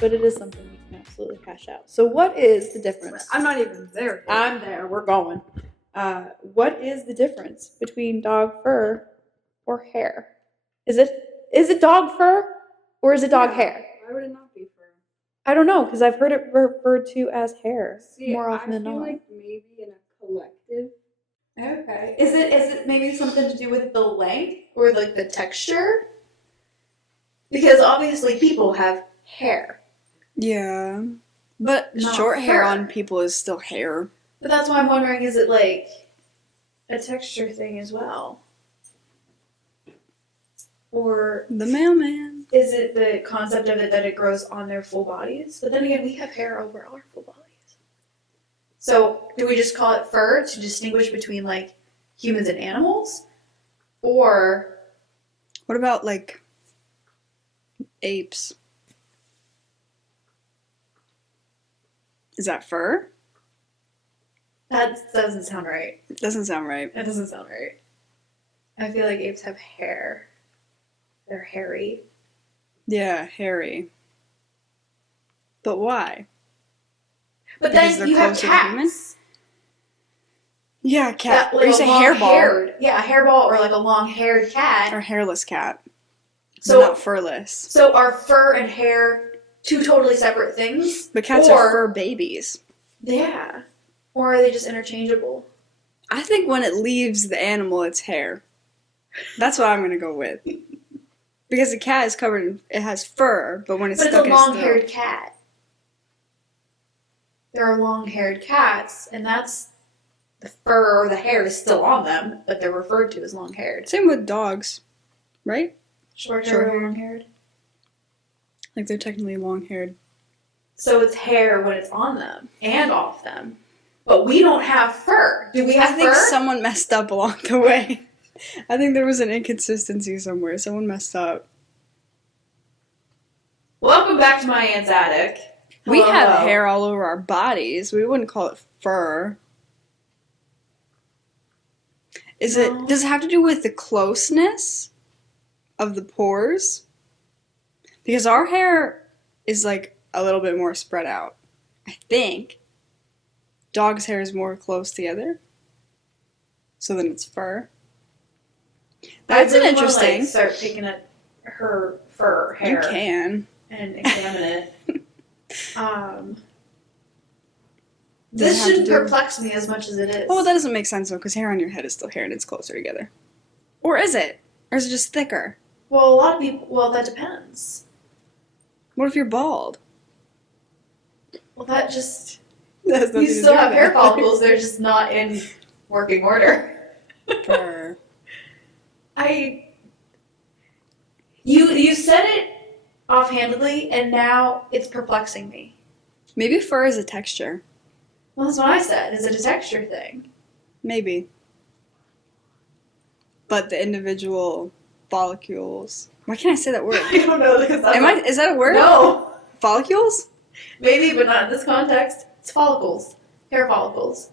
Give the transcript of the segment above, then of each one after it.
but it is something you can absolutely hash out. So what is the difference? I'm not even there. I'm there. We're going. What is the difference between dog fur or hair? Is it dog fur or is it dog hair? Why would it not be fur? I don't know, because I've heard it referred to as hair more often than I feel not. like maybe in a collective. Okay. Is it maybe something to do with the length or like the texture? Because obviously people have hair. Yeah. But Not short hair fur. on people is still hair. But that's why I'm wondering, is it like a texture thing as well? Or The mailman. is it the concept of it that it grows on their full bodies? But then again, we have hair over our full bodies. So do we just call it fur to distinguish between like humans and animals? Or What about, like, apes? Is that fur? that doesn't sound right. Doesn't sound right. That doesn't sound right. I feel like apes have hair. They're hairy. Yeah, hairy. But why? But Because then they're you have closer to human? cats. Yeah, cat. That Or you say hairball. haired. Yeah, a hairball or like a long-haired cat. Or hairless cat. So- But not furless. So are fur and hair two totally separate things? But cats Or- are fur babies. Yeah. Or are they just interchangeable? I think when it leaves the animal, it's hair. That's what I'm gonna go with. Because the cat is covered in, it has fur, but when it's But it's a stuck in its throat. long-haired cat. There are long-haired cats, and that's the fur or the hair is still on them, but they're referred to as long-haired. Same with dogs, right? Short-haired or Short-haired. long-haired? Like they're technically long-haired. So it's hair when it's on them and off them. But we don't have fur. Do we have I think fur? someone messed up along the way. I think there was an inconsistency somewhere. Someone messed up. Welcome back to my aunt's attic. We Hello, have hello. hair all over our bodies. We wouldn't call it fur. No. Does it have to do with the closeness of the pores? Because our hair is like a little bit more spread out. I think. Dog's hair is more close together. So then it's fur. That's I an really wanna, interesting. like, start picking at her fur hair You can. and examine it. Does This it have to shouldn't do- perplex me as much as it is. Oh, that doesn't make sense though, because hair on your head is still hair and it's closer together. Or is it? Or is it just thicker? Well, a lot of people. Well, that depends. What if you're bald? Well, that just. That has You nothing to still do have with hair it. follicles. They're just not in working order. Fur. You said it offhandedly, and now it's perplexing me. Maybe fur is a texture. Well, that's what I said. Is it a texture thing? Maybe. But the individual follicles. Why can't I say that word? I don't know because that's Is that a word? No, Follicles? maybe, but not in this context. It's follicles, hair follicles.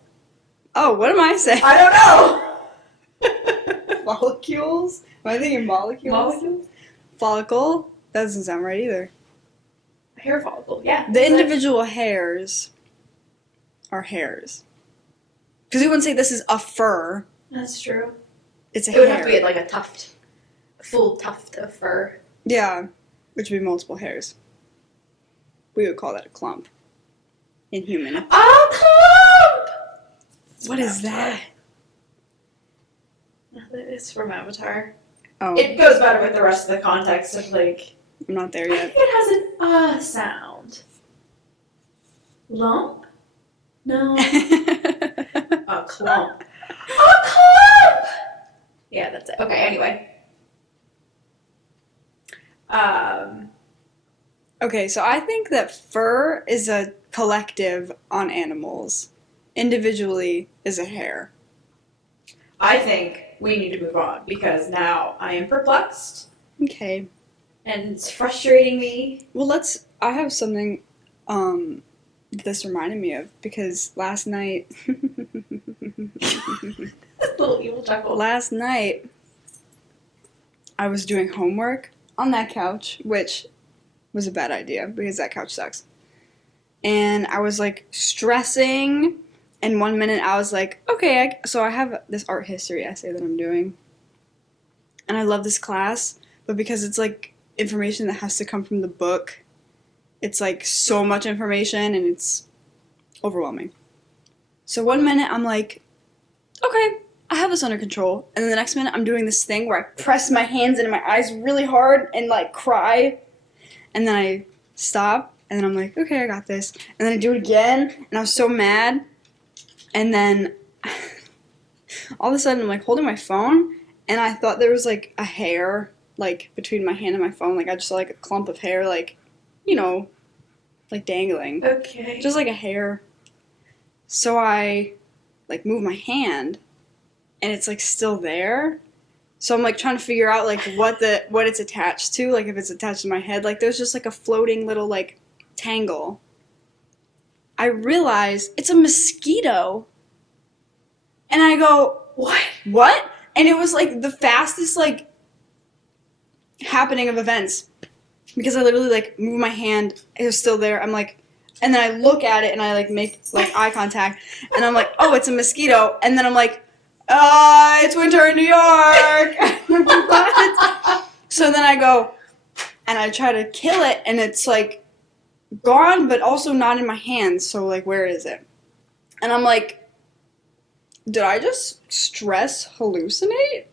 Oh, what am I saying? I don't know. Follicles? Am I thinking molecules? Molecules? Follicle? That doesn't sound right either. Hair follicle. Yeah. The that's it. individual hairs are hairs. Because we wouldn't say this is a fur. That's true. It's a It hair. would have to be like a tuft, a full tuft of fur. Yeah, which would be multiple hairs. We would call that a clump. In human. A clump. What is that? It's from Avatar. Oh, It goes better with the rest of the context of like. I'm not there I yet. think it has an sound. Lump? No. A clump. A clump! Yeah, that's it. Okay, anyway. Okay, so I think that fur is a collective on animals. Individually is a hair. I think we need to move on because now I am perplexed Okay. and it's frustrating me. Well, I have something this reminded me of because last night Little evil chuckle. last night I was doing homework on that couch, which was a bad idea because that couch sucks. And I was like stressing, and 1 minute I was like, okay, so I have this art history essay that I'm doing. And I love this class, but because it's like information that has to come from the book, it's like so much information and it's overwhelming. So 1 minute I'm like, okay, I have this under control. And then the next minute I'm doing this thing where I press my hands into my eyes really hard and like cry. And then I stop and then I'm like, okay, I got this. And then I do it again and I was so mad. And then all of a sudden I'm like holding my phone and I thought there was like a hair like between my hand and my phone. Like I just saw like a clump of hair, like, you know, like dangling. Okay. Just like a hair. So I like move my hand and it's like still there. So I'm like trying to figure out like what it's attached to, like if it's attached to my head. Like there's just like a floating little like tangle. I realize it's a mosquito. And I go, what? And it was like the fastest like happening of events. Because I literally like move my hand, it was still there. I'm like, and then I look at it and I like make like eye contact and I'm like, oh, it's a mosquito. And then I'm like, it's winter in New York. What? So then I go and I try to kill it and it's like gone, but also not in my hands. So like, where is it? And I'm like, did I just stress hallucinate?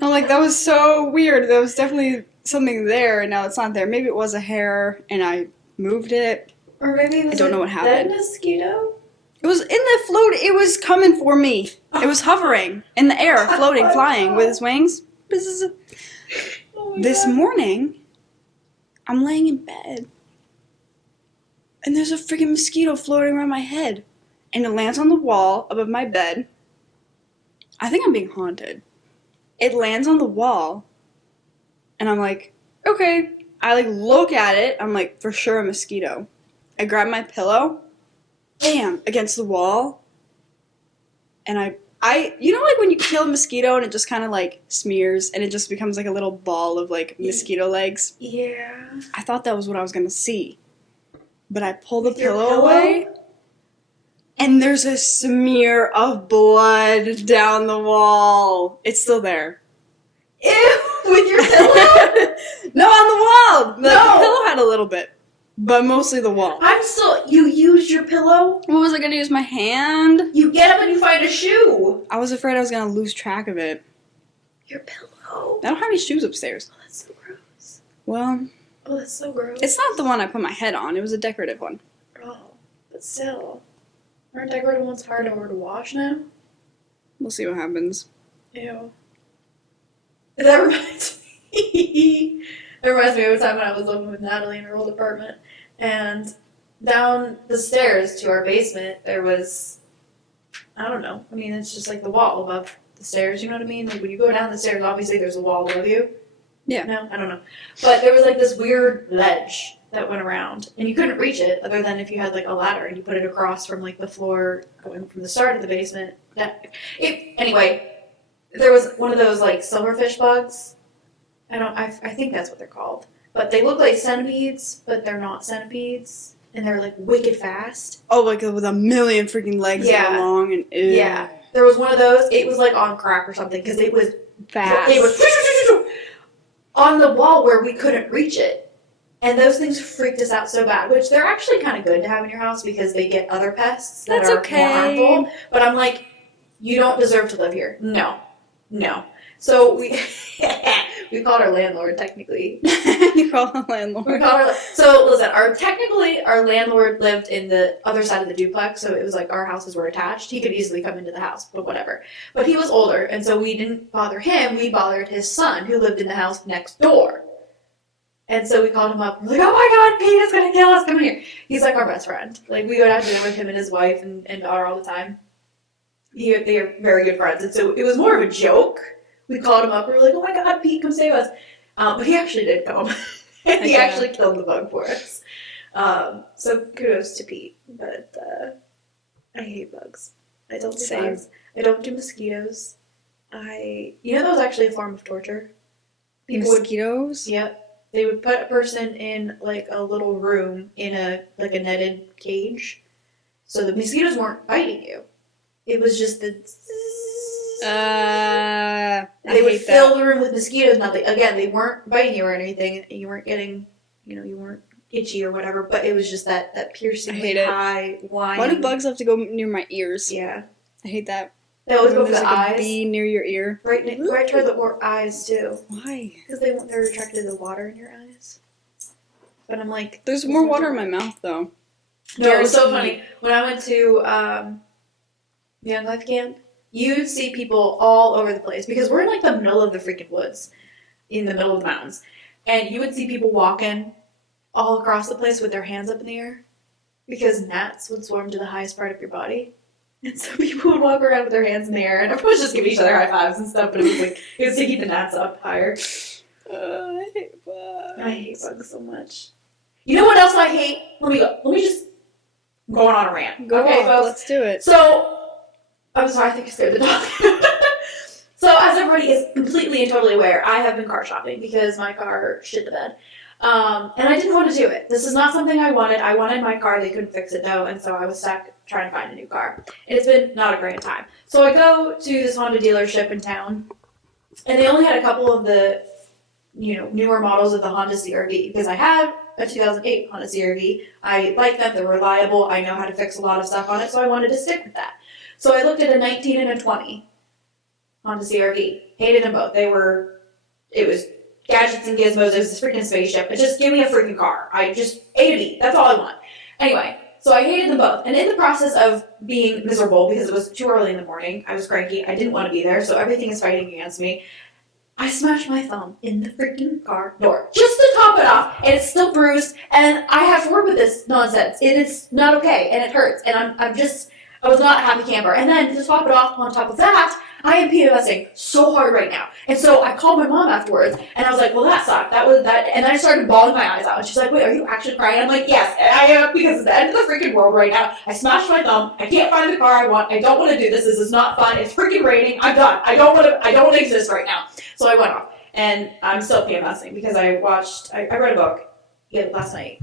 I'm like, that was so weird. There was definitely something there and now it's not there. Maybe it was a hair and I moved it. Or maybe it was I don't know what happened. That mosquito? It was in the float. It was coming for me. It was hovering in the air, floating, flying with its wings. Oh my This God. morning, I'm laying in bed, and there's a freaking mosquito floating around my head, and it lands on the wall above my bed. I think I'm being haunted. It lands on the wall, and I'm like, okay. I like look at it. I'm like, for sure a mosquito. I grab my pillow. Bam, against the wall, and I, you know, like when you kill a mosquito and it just kind of like smears and it just becomes like a little ball of like mosquito legs. Yeah. I thought that was what I was gonna see, but I pull the With your pillow away, and there's a smear of blood down the wall. It's still there. Ew, with your pillow? No, on the wall. The No. pillow had a little bit, but mostly the wall. You used your pillow? What was I gonna use? My hand? You get up and you find a shoe. I was afraid I was gonna lose track of it. Your pillow. I don't have any shoes upstairs. Oh, that's so gross. Well, Oh, that's so gross. it's not the one I put my head on. It was a decorative one. Oh, but still. Aren't decorative ones harder to wash now? We'll see what happens. Ew. That reminds me. It reminds me of a time when I was living with Natalie in her old apartment, and down the stairs to our basement there was, I don't know. I mean, it's just like the wall above the stairs. You know what I mean? Like when you go down the stairs, obviously there's a wall above you. Yeah. No, I don't know. But there was like this weird ledge that went around, and you couldn't reach it other than if you had like a ladder and you put it across from like the floor going from the start of the basement. Anyway, there was one of those like silverfish bugs. I think that's what they're called. But they look like centipedes, but they're not centipedes, and they're like wicked fast. Oh, like with a million freaking legs that Yeah. are long and ew. Yeah, there was one of those. It was like on crack or something because it was Fast. It was on the wall where we couldn't reach it. And those things freaked us out so bad, which they're actually kind of good to have in your house because they get other pests that That's are okay. more harmful. But I'm like, you don't deserve to live here. No. So we called our landlord technically. You call the We landlord. called our, so listen, our landlord lived in the other side of the duplex, so it was like our houses were attached. He could easily come into the house, but whatever. But he was older, and so we didn't bother him. We bothered his son, who lived in the house next door. And so we called him up. We're like, oh my God, Pete is gonna kill us. Come in here. He's like our best friend. Like we go out to dinner with him and his wife and daughter all the time. They are very good friends, and so it was more of a joke. We called him up. We were like, oh my God, Pete, come save us. But he actually did come. He actually killed the bug for us. So kudos to Pete. But I hate bugs. I don't do Same. bugs. I don't do mosquitoes. You know that was actually a form of torture. People would, Mosquitoes? yep. They would put a person in like a little room in a netted cage, so the mosquitoes weren't biting you. It was just the. They would fill the room with mosquitoes. Now, they weren't biting you or anything. You weren't getting, you weren't itchy or whatever. But it was just that piercing, I hate it. high whine. Why do bugs have to go near my ears? Yeah, I hate that. they always go When for there's the like a eyes. bee near your ear. Right toward the eyes too, Why? because they're attracted to the water in your eyes. But I'm like, There's more water in my mouth though. no, it was so Guaranteed. funny when I went to Young Life Camp. You'd see people all over the place because we're in like the middle of the freaking woods, in the middle of the mountains, and you would see people walking all across the place with their hands up in the air because gnats would swarm to the highest part of your body. And so people would walk around with their hands in the air, and everyone was just giving each other high fives and stuff. But it was like it was to keep the gnats up higher. I hate bugs. I hate bugs so much. You know what else I hate? Let me just I'm going on a rant. Go okay, on, folks. let's do it. So I'm sorry, I think I scared the dog. So as everybody is completely and totally aware, I have been car shopping because my car shit the bed. And I didn't want to do it. This is not something I wanted. I wanted my car. They couldn't fix it though, and so I was stuck trying to find a new car. And it's been not a great time. So I go to this Honda dealership in town, and they only had a couple of the, newer models of the Honda CR-V because I had a 2008 Honda CR-V. I like them. They're reliable. I know how to fix a lot of stuff on it, so I wanted to stick with that. So I looked at a 19 and a 20 Honda CR-V. Hated them both. It was gadgets and gizmos. It was this freaking spaceship. Just give me a freaking car. A to B. That's all I want. Anyway, so I hated them both. And in the process of being miserable because it was too early in the morning, I was cranky. I didn't want to be there, so everything is fighting against me. I smashed my thumb in the freaking car door just to top it off, and it's still bruised, and I have to work with this nonsense. It is not okay, and it hurts, and I was not a happy camper. And then to top it off, on top of that, I am PMSing so hard right now. And so I called my mom afterwards, and I was like, well, that sucked. That was that. And then I started bawling my eyes out. And she's like, wait, are you actually crying? I'm like, yes, I am, because it's the end of the freaking world right now. I smashed my thumb. I can't find the car I want. I don't want to do this. This is not fun. It's freaking raining. I'm done. I don't want to exist right now. So I went off. And I'm still PMSing because I read a book last night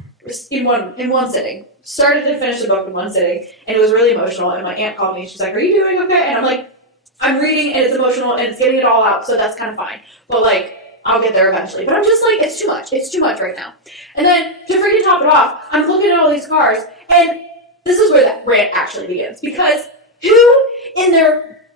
in one sitting. Started to finish the book in one sitting, and it was really emotional. And my aunt called me, and she's like, "Are you doing okay?" And I'm like, "I'm reading, and it's emotional, and it's getting it all out, so that's kind of fine. But like, I'll get there eventually." But I'm just like, it's too much. It's too much right now. And then to freaking top it off, I'm looking at all these cars, and this is where that rant actually begins. Because who in their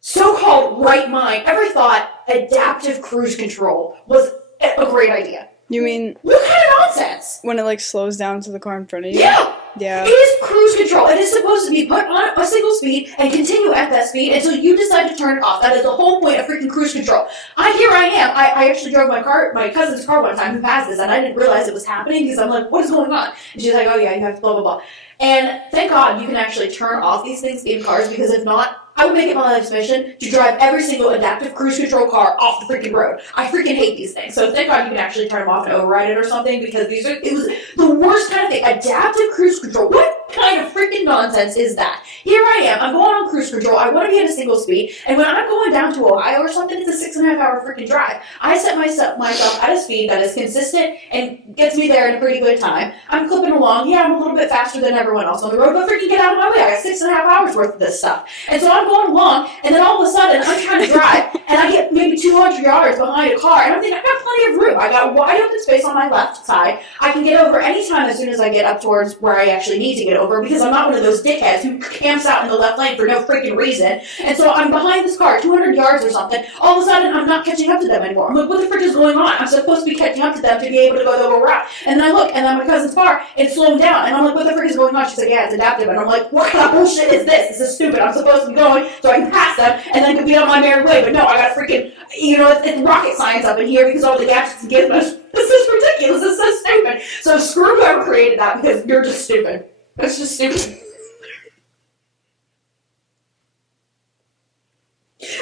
so-called right mind ever thought adaptive cruise control was a great idea? You mean What kind of nonsense? when it like slows down to the car in front of you? Yeah! Yeah. It is cruise control. It is supposed to be put on a single speed and continue at that speed until you decide to turn it off. That is the whole point of freaking cruise control. I am. I actually drove my cousin's car one time who has this, and I didn't realize it was happening because I'm like, what is going on? And she's like, oh yeah, you have to blah, blah, blah. And thank God you can actually turn off these things in cars, because if not, I would make it my life's mission to drive every single adaptive cruise control car off the freaking road. I freaking hate these things. So thank God you can actually turn them off and override it or something, because it was the worst kind of thing. Adaptive cruise control. What kind of freaking nonsense is that? Here I am. I'm going on cruise control. I want to be at a single speed. And when I'm going down to Ohio or something, it's a 6.5 hour freaking drive. I set myself at a speed that is consistent and gets me there in a pretty good time. I'm clipping along. Yeah, I'm a little bit faster than everyone else on the road, but freaking get out of my way. I got 6.5 hours worth of this stuff. And so I'm going along, and then all of a sudden I'm trying to drive, and I get maybe 200 yards behind a car, and I'm thinking, I've got plenty of room. I got wide open space on my left side. I can get over any time as soon as I get up towards where I actually need to get over, because I'm not one of those dickheads who camps out in the left lane for no freaking reason. And so I'm behind this car, 200 yards or something. All of a sudden, I'm not catching up to them anymore. I'm like, what the frick is going on? I'm supposed to be catching up to them to be able to go the whole route. And then I look, and then my cousin's car, it's slowing down. And I'm like, what the frick is going on? She's like, yeah, it's adaptive. And I'm like, what kind of bullshit is this? This is stupid. I'm supposed to be going so I can pass them and then be on my merry way. But no, I got freaking, it's rocket science up in here because all the gadgets and gizmos. This is ridiculous. This is so stupid. So screw whoever created that, because you're just stupid. That's just stupid.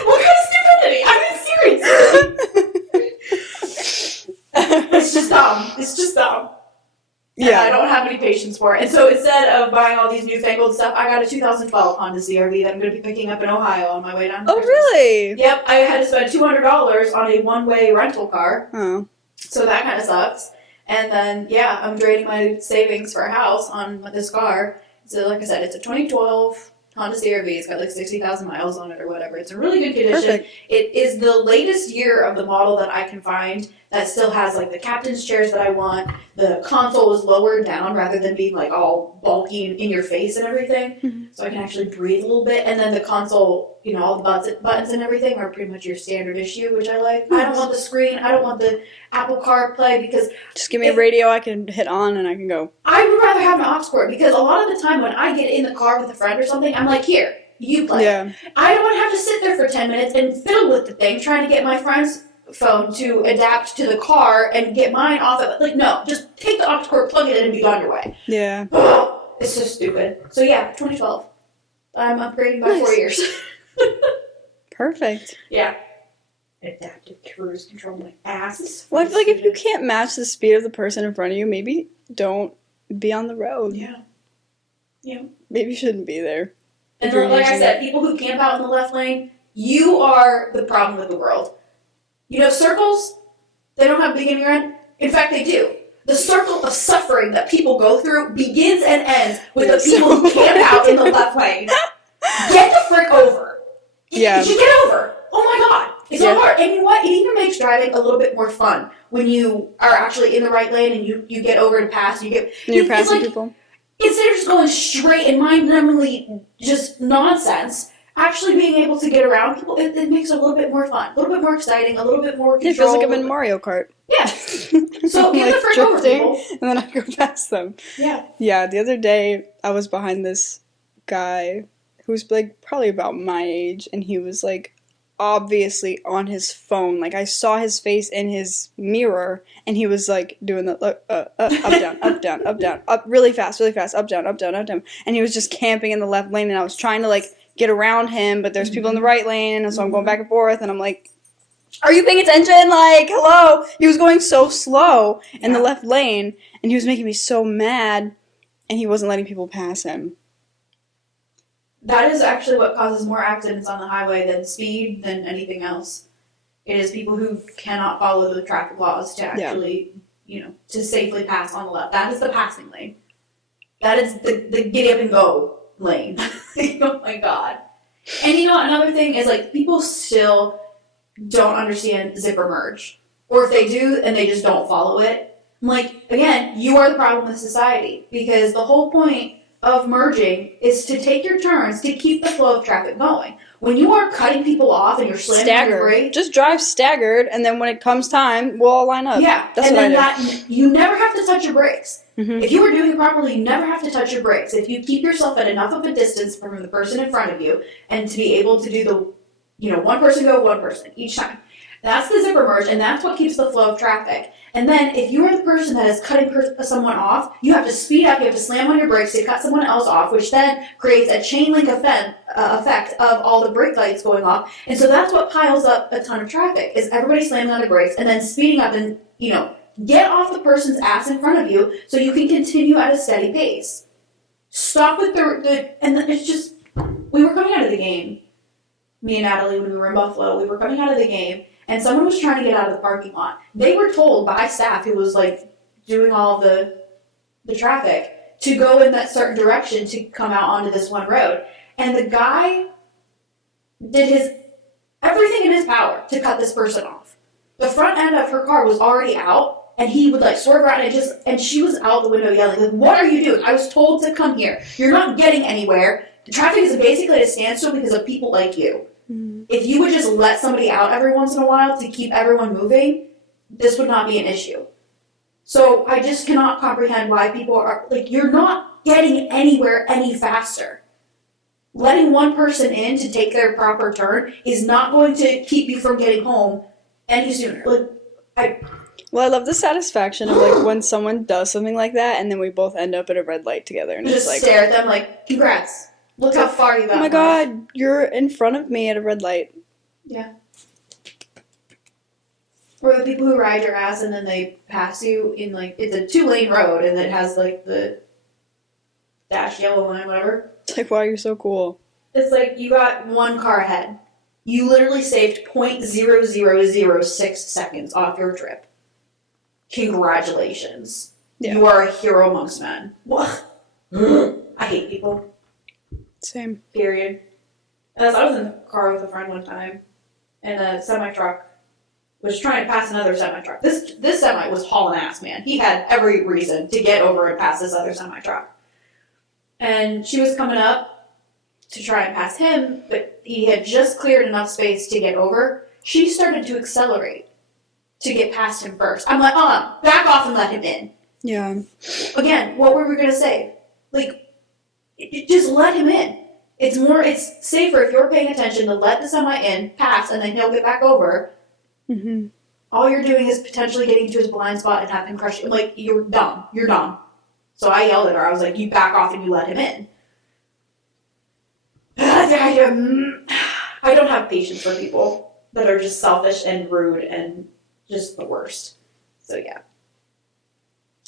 What kind of stupidity? I mean, seriously. It's just dumb. It's just dumb. Yeah. And I don't have any patience for it. And so instead of buying all these newfangled stuff, I got a 2012 Honda CR-V that I'm going to be picking up in Ohio on my way down to Oh, Christmas. really? Yep, I had to spend $200 on a one-way rental car. Oh. So that kind of sucks. And then, yeah, I'm draining my savings for a house on this car. So, like I said, it's a 2012 Honda CR-V. It's got like 60,000 miles on it or whatever. It's in really good condition. Perfect. It is the latest year of the model that I can find that still has like the captain's chairs that I want. The console is lowered down rather than being like all bulky and in your face and everything. Mhm. So I can actually breathe a little bit. And then the console, you know, all the buttons and everything are pretty much your standard issue, which I like. I don't want the screen. I don't want the Apple CarPlay because Just give me a radio I can hit on and I can go. I would rather have an aux cord because a lot of the time when I get in the car with a friend or something, I'm like, here, you play. Yeah. I don't want to have to sit there for 10 minutes and fiddle with the thing trying to get my friend's phone to adapt to the car and get mine off of it. Like, no, just take the aux cord, plug it in, and be on your way. Yeah. Ugh, it's so stupid. So yeah, 2012. I'm upgrading by 4 Nice. years. Perfect. Yeah. Adaptive cruise control, my ass. Well, I feel like if you can't match the speed of the person in front of you, maybe don't be on the road. Yeah. Yeah. Maybe you shouldn't be there. And If you're like I using said, people who camp out in the left lane, you are the problem with the world. You know, circles, they don't have beginning or end. In fact, they do. The circle of suffering that people go through begins and ends with the people who camp out in the left lane. Get the frick over. Yeah. You get over. Oh my god. It's Yeah. so hard. And you know what? It even makes driving a little bit more fun when you are actually in the right lane and you get over and pass. And you're it's passing like, people. instead of just going straight and mind-numbingly just nonsense, actually being able to get around people, it makes it a little bit more fun, a little bit more exciting, a little bit more control. It feels like I'm in Mario Kart. Yeah. So I'm, get the like, frick over, drifting, people. and then I go past them. Yeah. Yeah, the other day I was behind this guy who's like probably about my age, and he was like obviously on his phone. Like I saw his face in his mirror, and he was like doing the up down, up down, up down, up really fast, up down, up down, up down, and he was just camping in the left lane, and I was trying to like get around him, but there's people in the right lane, and so I'm going back and forth, and I'm like, are you paying attention? Like, hello. He was going so slow in the Yeah. left lane, and he was making me so mad, and he wasn't letting people pass him. That is actually what causes more accidents on the highway than speed, than anything else. It is people who cannot follow the traffic laws to actually, to safely pass on the left. That is the passing lane. That is the get up and go lane. Oh my god. And another thing is like people still don't understand zipper merge. Or if they do and they just don't follow it. I'm like, again, you are the problem with society. Because the whole point of merging is to take your turns to keep the flow of traffic going. When you are cutting people off and you're slamming on your brakes, Just drive staggered, and then when it comes time, we'll all line up. yeah, That's and what then I do. that you never have to touch your brakes. Mhm. If you are doing it properly, you never have to touch your brakes. If you keep yourself at enough of a distance from the person in front of you, and to be able to do the, one person go, one person each time. That's the zipper merge, and that's what keeps the flow of traffic. And then if you are the person that is cutting someone off, you have to speed up, you have to slam on your brakes to cut someone else off, which then creates a chain link effect of all the brake lights going off. And so that's what piles up a ton of traffic, is everybody slamming on their brakes and then speeding up and, get off the person's ass in front of you so you can continue at a steady pace. Stop with and it's just, we were coming out of the game, me and Natalie, when we were in Buffalo, we were coming out of the game, and someone was trying to get out of the parking lot. They were told by staff who was like doing all the traffic to go in that certain direction to come out onto this one road. And the guy did everything in his power to cut this person off. The front end of her car was already out, and he would like swerve around and she was out the window yelling, like, what are you doing? I was told to come here. You're not getting anywhere. The traffic is basically at a standstill because of people like you. Mhm. If you would just let somebody out every once in a while to keep everyone moving, this would not be an issue. So I just cannot comprehend why people are, like, you're not getting anywhere any faster. Letting one person in to take their proper turn is not going to keep you from getting home any sooner. Well, I love the satisfaction of like when someone does something like that, and then we both end up at a red light together, and Just it's like, stare at them like, congrats. Look how far you got. oh my in life." god, you're in front of me at a red light. Or the people who ride your ass and then they pass you in like, it's a 2-lane road and it has like the dash yellow line, whatever. It's like, wow, you're so cool. It's like you got one car ahead. You literally saved 0.0006 seconds off your trip. congratulations. Yeah. You are a hero amongst men. What? I hate people. Same. Period. And I was in the car with a friend one time, and a semi truck was trying to pass another semi truck. This semi was hauling ass, man. He had every reason to get over and pass this other semi truck. And she was coming up to try and pass him, but he had just cleared enough space to get over. She started to accelerate to get past him first. I'm like, back off and let him in. Yeah. Again, what were we gonna say? Like, just let him in. It's safer if you're paying attention to let the semi in, pass, and then he'll get back over. Mm-hmm. All you're doing is potentially getting to his blind spot and have him crush you. Like, you're dumb. You're dumb. So I yelled at her. I was like, you back off and you let him in. I don't have patience for people that are just selfish and rude and just the worst. So yeah.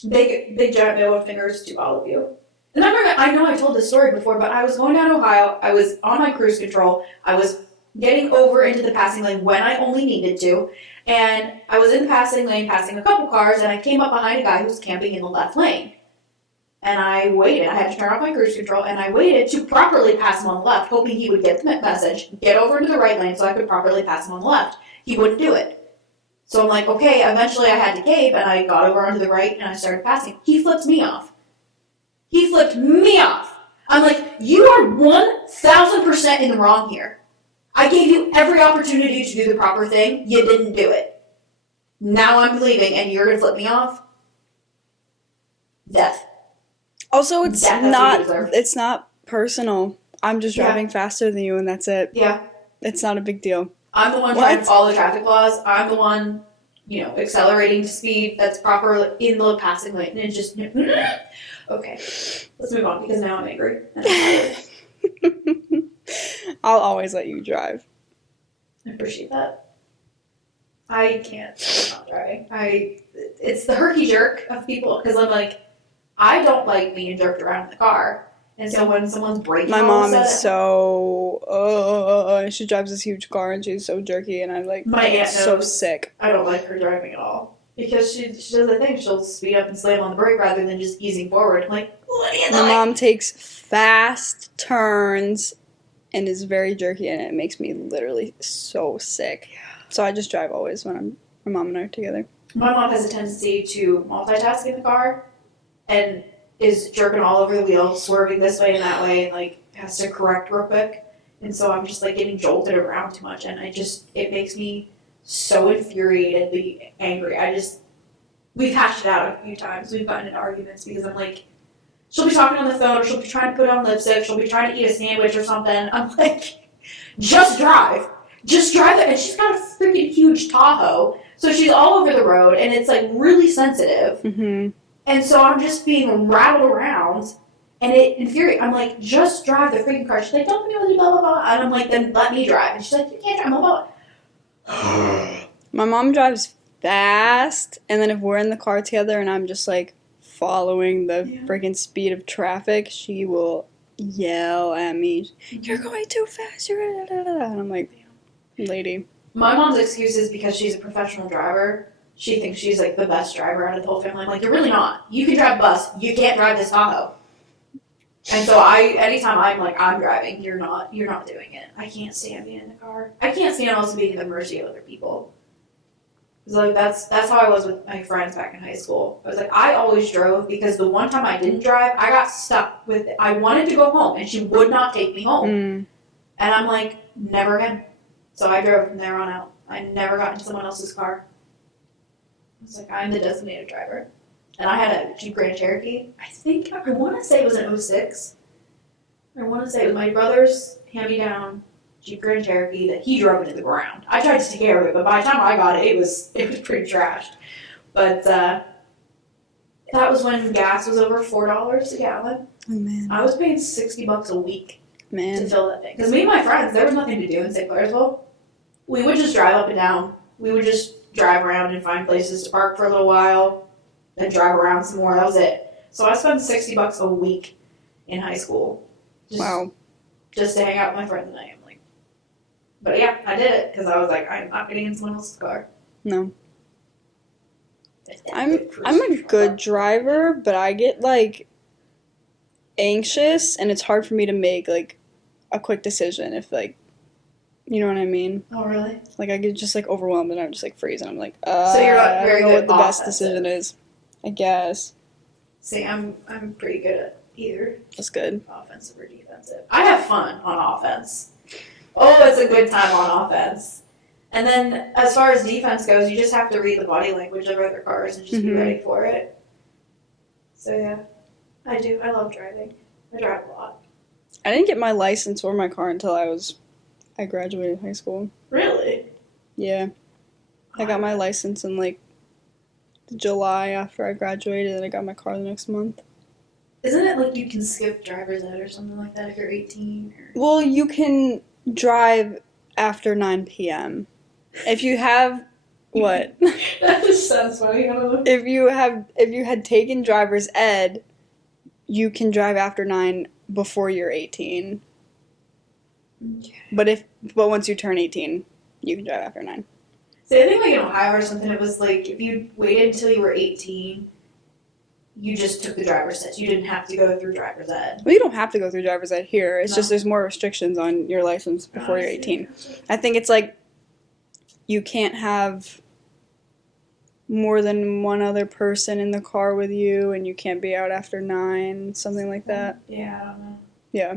Big giant middle fingers to all of you. And I know I told this story before, but I was going down Ohio. I was on my cruise control. I was getting over into the passing lane when I only needed to. And I was in the passing lane passing a couple cars, and I came up behind a guy who was camping in the left lane. And I waited. I had to turn off my cruise control, and I waited to properly pass him on the left, hoping he would get the message, get over into the right lane so I could properly pass him on the left. He wouldn't do it. So I'm like, okay, eventually I had to cave, and I got over onto the right, and I started passing. He flipped me off. He flipped me off. I'm like, you are 1,000% in the wrong here. I gave you every opportunity to do the proper thing. You didn't do it. Now I'm leaving, and you're going to flip me off? Death. Also, it's That's what not you deserve. it's not personal. I'm just Yeah. driving faster than you, and that's it. Yeah. It's not a big deal. I'm the one trying to follow the traffic laws. I'm the one, accelerating to speed that's proper in the passing lane. And it just, okay, let's move on because now I'm angry. And I'm tired. I'll always let you drive. I appreciate that. I can't stop driving. It's the herky jerk of people because I'm like, I don't like being jerked around in the car. And so when someone's braking, My all mom of a is sudden- so she drives this huge car and she's so jerky and My I get aunt so knows. sick. I don't like her driving at all. Because she does the thing, she'll speed up and slam on the brake rather than just easing forward. I'm like, what are you My doing? mom takes fast turns and is very jerky and it makes me literally so sick. So I just drive always when my mom and I are together. My mom has a tendency to multitask in the car and is jerking all over the wheel, swerving this way and that way, and like has to correct real quick. And so I'm just like getting jolted around too much, and it makes me so infuriatedly angry. We've hashed it out a few times. We've gotten into arguments because I'm like, she'll be talking on the phone or she'll be trying to put on lipstick, she'll be trying to eat a sandwich or something. I'm like, just drive. Just drive it. And she's got a freaking huge Tahoe, so she's all over the road and it's like really sensitive. Mm-hmm. And so I'm just being rattled around, and it infuriates. I'm like, just drive the freaking car. She's like, don't be blah, blah, blah. And I'm like, then let me drive. And she's like, you can't drive, blah, blah. My mom drives fast, and then if we're in the car together and I'm just like following the Yeah. freaking speed of traffic, she will yell at me, "You're going too fast!" And I'm like, "Lady." My mom's excuse is because she's a professional driver. She thinks she's like the best driver out of the whole family. I'm like, you're really not. You can drive a bus. You can't drive this Tahoe. And so anytime I'm like, I'm driving, you're not doing it. I can't stand being in the car. I can't stand also being at the mercy of other people. It's like that's how I was with my friends back in high school. I was like, I always drove because the one time I didn't drive, I got stuck with it. I wanted to go home and she would not take me home. Mm. And I'm like, never again. So I drove from there on out. I never got into someone else's car. I was like, I'm the designated driver. And I had a Jeep Grand Cherokee. I want to say it was an 06. I want to say it was my brother's hand-me-down Jeep Grand Cherokee that he drove into the ground. I tried to take care of it, but by the time I got it, it was pretty trashed. But that was when gas was over $4 a gallon. Oh man, I was paying $60 a week to man. fill that thing. Because me and my friends, there was nothing to do in St. Clairsville. We would just drive up and down. We would just drive around and find places to park for a little while, then drive around some more. That was it. So I spent $60 a week in high school. Wow. Just to hang out with my friends and I am like. But yeah, I did it because I was like, I'm not getting in someone else's car. No. I'm a good driver, but I get like anxious, and it's hard for me to make like a quick decision if like, you know what I mean? Oh, really? Like I get just like overwhelmed, and I'm just like freeze, and I'm like, So you're not I very don't know good what the best offensive. decision is. I guess See, I'm pretty good at either that's good. offensive or defensive. I have fun on offense. Oh, it's a good time on offense. And then as far as defense goes, you just have to read the body language of other cars and just be Mhm. ready for it. So yeah, I do. I love driving. I drive a lot. I didn't get my license or my car until I graduated high school. Really? Yeah, I got my license in like July after I graduated, and I got my car the next month. Isn't it like you can skip driver's ed or something like that if you're 18? Or... Well, you can drive after 9 p.m. If you have what? That just sounds funny. I don't know. If you had taken driver's ed, you can drive after 9 before you're 18. Okay. But once you turn 18, you can drive after 9. See, I think like in Ohio or something, it was like if you waited until you were 18, you just took the driver's test. You didn't have to go through driver's ed. Well, you don't have to go through driver's ed here. It's No. just there's more restrictions on your license before you're I see. 18. I think it's like you can't have more than one other person in the car with you, and you can't be out after 9, something like that. Yeah, I don't know. Yeah.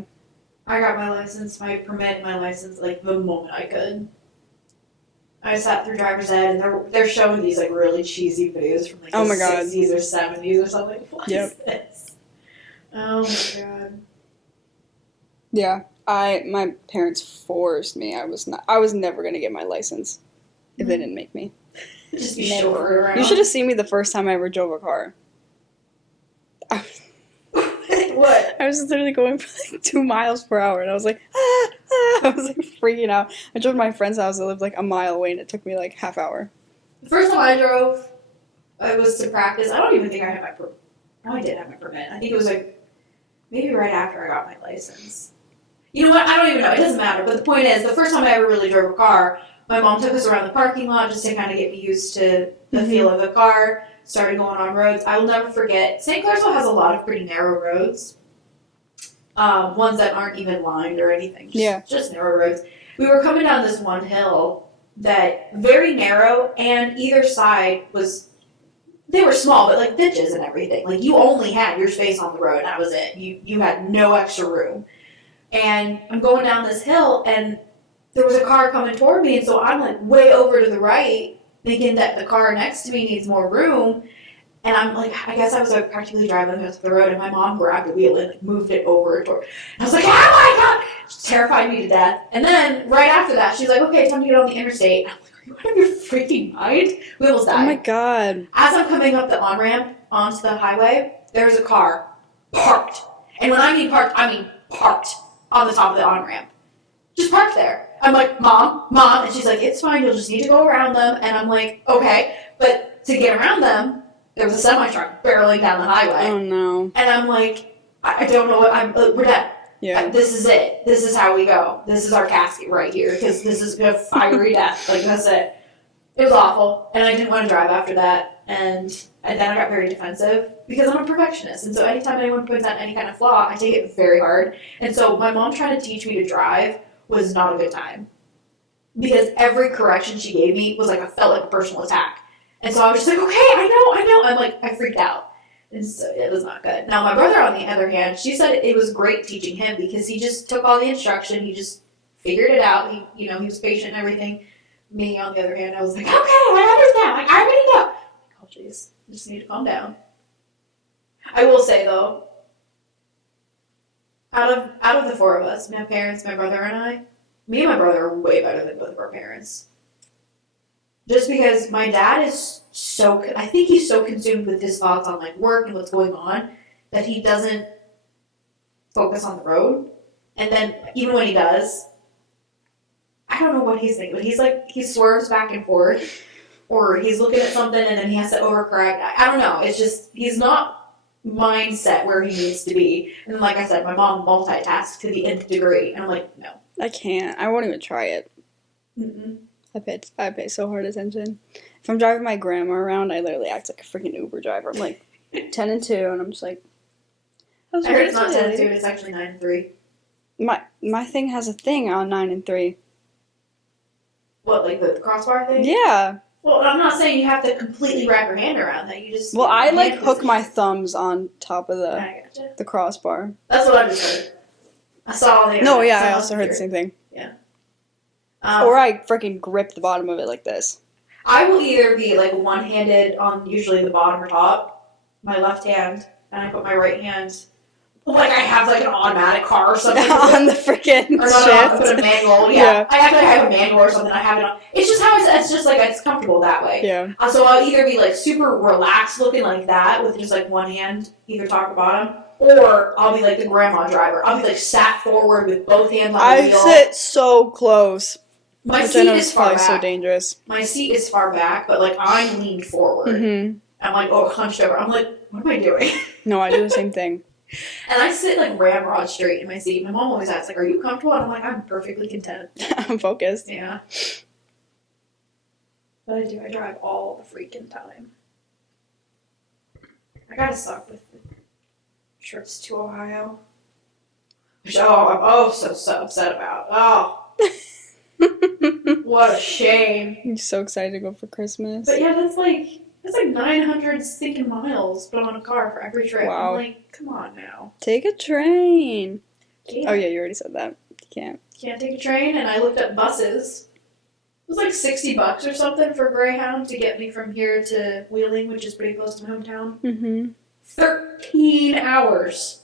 I got my license, my permit, my license like the moment I could. I sat through driver's ed, and they're showing these like really cheesy videos from like Oh the my God. 60s or 70s or something. What Yep. is this? Oh my God. Yeah. My parents forced me. I was never going to get my license if they didn't make me. Just be Never. chauffeured around. You should have seen me the first time I ever drove a car. What? I was literally going for like 2 miles per hour, and I was like, ah, ah. I was like freaking out. I drove to my friend's house that lived like a mile away, and it took me like half hour. The first time I drove, I was to practice. I don't even think I had my permit. No, I did have my permit. I think it was like maybe right after I got my license. You know what? I don't even know. It doesn't matter. But the point is, the first time I ever really drove a car, my mom took us around the parking lot just to kind of get me used to the Mhm. feel of the car. Started going on roads. I will never forget. St. Clairsville has a lot of pretty narrow roads. Ones that aren't even lined or anything. Just narrow roads. We were coming down this one hill that very narrow, and either side was, they were small, but like ditches and everything. Like you only had your space on the road, and that was it. You had no extra room. And I'm going down this hill, and there was a car coming toward me, and so I'm like way over to the right, thinking that the car next to me needs more room. And I'm like, I guess I was like practically driving the road, and my mom grabbed the wheel and like moved it over toward. And I was like, oh my God! She terrified me to death. And then right after that, she's like, okay, time to get on the interstate. And I'm like, are you out of your freaking mind? We almost died. Oh my God. As I'm coming up the on-ramp onto the highway, there's a car parked. And when I mean parked on the top of the on-ramp. Just parked there. I'm like, Mom. And she's like, it's fine, you'll just need to go around them. And I'm like, okay. But to get around them, there was a semi-truck barreling down the highway. Oh no. And I'm like, I don't know what, we're dead. Yeah. This is it. This is how we go. This is our casket right here, because this is a fiery death. Like, that's it. It was awful, and I didn't want to drive after that, and then I got very defensive, because I'm a perfectionist, and so anytime anyone points out any kind of flaw, I take it very hard, and so my mom trying to teach me to drive was not a good time, because every correction she gave me was like, I felt like a personal attack, and so I was just like, okay, I know, I'm like, I freaked out. And so it was not good. Now, my brother, on the other hand, she said it was great teaching him because he just took all the instruction. He just figured it out. He was patient and everything. Me, on the other hand, I was like, okay, I understand. Like, I already know. Like, oh, jeez. I just need to calm down. I will say, though, out of the four of us, my parents, my brother, and I, me and my brother are way better than both of our parents. Just because my dad is I think he's so consumed with his thoughts on like work and what's going on that he doesn't focus on the road. And then even when he does, I don't know what he's thinking, but he swerves back and forth, or he's looking at something and then he has to overcorrect. I don't know. It's just, he's not mindset where he needs to be. And like I said, my mom multitasks to the nth degree. And I'm like, no. I can't. I won't even try it. Mm-mm. I pay so hard attention. If I'm driving my grandma around, I literally act like a freaking Uber driver. I'm like 10 and 2, and I'm just like. I heard it's not 10 and 2, it's actually 9 and 3. My thing has a thing on 9 and 3. What, like the crossbar thing? Yeah. Well, I'm not saying you have to completely wrap your hand around that. You just. Well, I like hand hook my position. thumbs on top of I gotcha. the crossbar. That's what I just heard. I saw on the No, internet, yeah, so I I'm also heard the curious. same thing. Um, Or I freaking grip the bottom of it like this. I will either be like one-handed on usually the bottom or top, my left hand, and I put my right hand like I have like an automatic car or something. On the freaking Or not, I put a shift. manual. Yeah. Yeah. I act like I have a manual or something. I have it on. It's just how it's just like it's comfortable that way. Yeah. So I'll either be like super relaxed looking like that with just like one hand, either top or bottom, or I'll be like the grandma driver. I'll be like sat forward with both hands on the I wheel. sit so close. My Which I seat know is is far probably so back. dangerous. My seat is far back, but like I'm leaned forward. Mm-hmm. I'm like, hunched over. I'm like, what am I doing? No, I do the same thing. And I sit like ramrod straight in my seat. My mom always asks, like, are you comfortable? And I'm like, I'm perfectly content. I'm focused. Yeah. But I do. I drive all the freaking time. I gotta suck with the trips to Ohio. Which, I'm so upset about. Oh, what a shame. I'm so excited to go for Christmas. But yeah, that's like 900 stinking miles put on a car for every trip. Wow. I'm like, come on now. Take a train. Can't, Oh yeah, you already said that. You can't. can't take a train. And I looked up buses. It was like $60 or something for Greyhound to get me from here to Wheeling, which is pretty close to my hometown. Mm-hmm. 13 hours.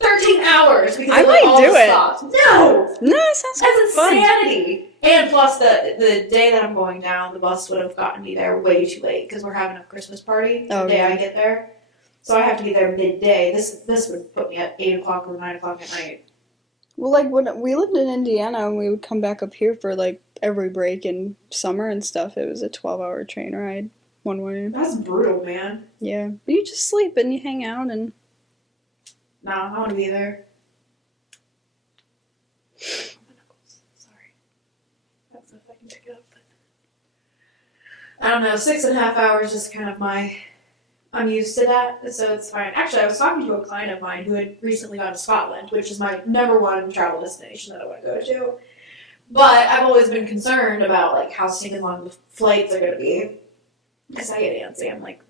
13 hours because I of like, might all do the it. stops. No! No, it sounds That's fun. insanity. And plus, the day that I'm going down, the bus would have gotten me there way too late because we're having a Christmas party the Oh, day yeah. I get there. So I have to be there midday. This would put me at 8 o'clock or 9 o'clock at night. Well, like when we lived in Indiana and we would come back up here for like every break in summer and stuff, it was a 12-hour train ride one way. That's brutal, man. Yeah, but you just sleep and you hang out and. Nah, I want to be there. My knuckles. Sorry. I don't know if I can pick it up, but I don't know. 6.5 hours is kind of I'm used to that, so it's fine. Actually, I was talking to a client of mine who had recently gone to Scotland, which is my number one travel destination that I want to go to. But I've always been concerned about like how stinking long the flights are going to be because I get antsy. I'm like,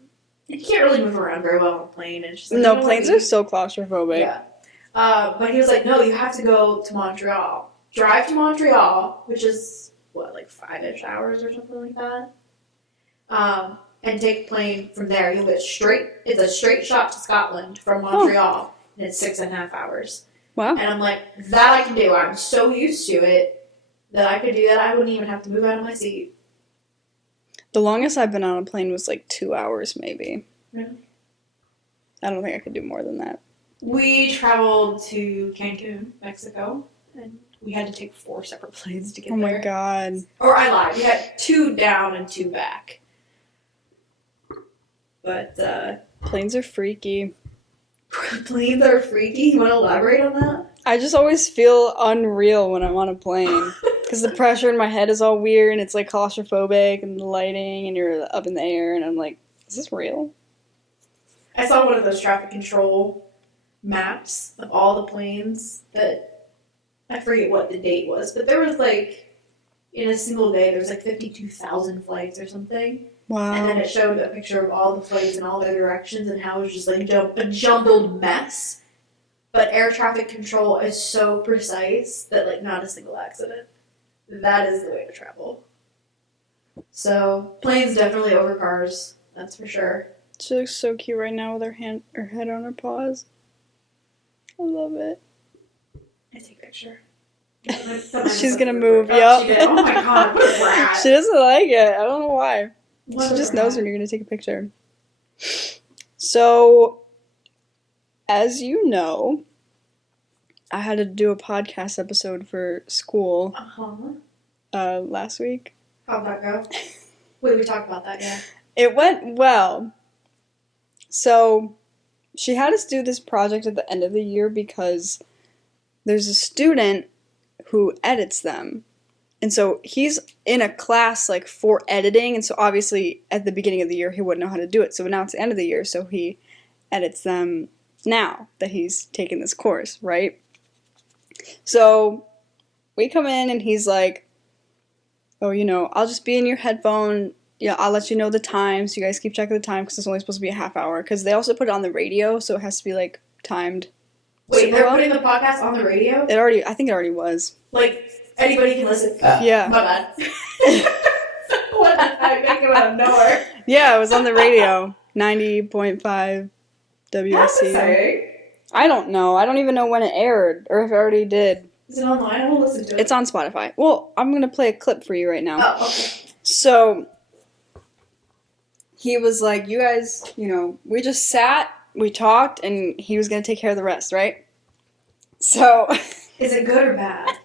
you can't really move around very well on a plane. And it's just like, No, you know what, planes are so claustrophobic. yeah. But he was like, no, you have to go to Montreal. Drive to Montreal, which is, what, like 5-ish hours or something like that? And take a plane from there. You'll get it's a straight shot to Scotland from Montreal, and it's 6.5 hours. Wow. And I'm like, that I can do. I'm so used to it that I could do that. I wouldn't even have to move out of my seat. The longest I've been on a plane was like 2 hours, maybe. Really? I don't think I could do more than that. We traveled to Cancun, Mexico, and we had to take 4 separate planes to get Oh there. my god. Or I lied. We had 2 down and 2 back. But Planes are freaky. planes are freaky. You want to elaborate on that? I just always feel unreal when I'm on a plane. Because the pressure in my head is all weird and it's like claustrophobic and the lighting and you're up in the air and I'm like, is this real? I saw one of those traffic control maps of all the planes that I forget what the date was, but there was like in a single day there was like 52,000 flights or something. Wow. And then it showed a picture of all the flights in all their directions and how it was just like a jumbled mess. But air traffic control is so precise that like not a single accident. That is the way to travel. So planes definitely over cars, that's for sure. She looks so cute right now with her head on her paws. I love it. I take a picture. She's gonna move, Oh, yup. she did. Oh my god, what a rat. She doesn't like it. I don't know why. What She a just rat. knows when you're gonna take a picture. So, as you know, I had to do a podcast episode for school Uh-huh. last week. How'd that go? Wait, we talked about that, yeah. It went well. So, she had us do this project at the end of the year because there's a student who edits them. And so he's in a class like for editing, and so obviously at the beginning of the year he wouldn't know how to do it. So now it's the end of the year, so he edits them now that he's taken this course, right? So we come in and he's like, oh, I'll just be in your headphone. Yeah, I'll let you know the time, so you guys keep track of the time, because it's only supposed to be a half hour. Because they also put it on the radio, so it has to be, like, timed. Wait, they're putting the podcast on the radio? I think it already was. Like, anybody can listen? Yeah. My bad. What the heck? I came out of nowhere. Yeah, it was on the radio. 90.5 WSC. That's exciting. I don't know. I don't even know when it aired, or if it already did. Is it online? I won't listen to it. It's on Spotify. Well, I'm going to play a clip for you right now. Oh, okay. So, he was like, you guys, we just sat, we talked, and he was going to take care of the rest, right? So... Is it good or bad?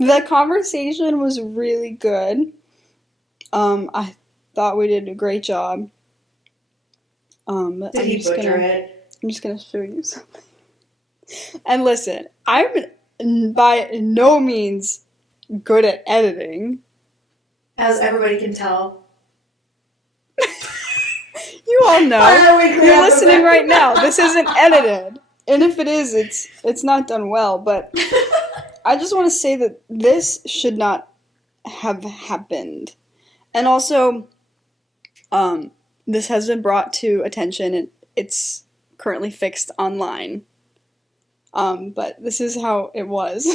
The conversation was really good. I thought we did a great job. Did he butcher it? I'm just going to show you something. And listen, I'm by no means good at editing. As everybody can tell. You all know. You're listening right now. This isn't edited. And if it is, it's not done well. But I just want to say that this should not have happened. And also, this has been brought to attention, and it's currently fixed online. But this is how it was.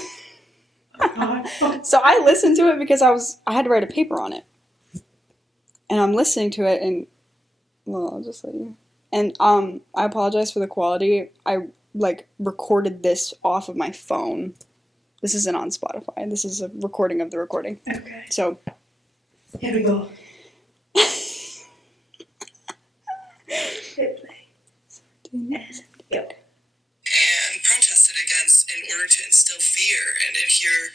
So I listened to it because I had to write a paper on it. And I'm listening to it, and, well, I'll just let you. And I apologize for the quality. I, recorded this off of my phone. This isn't on Spotify. This is a recording of the recording. Okay. So. Here we go. Hit play. Go. And protested against in order to instill fear and adhere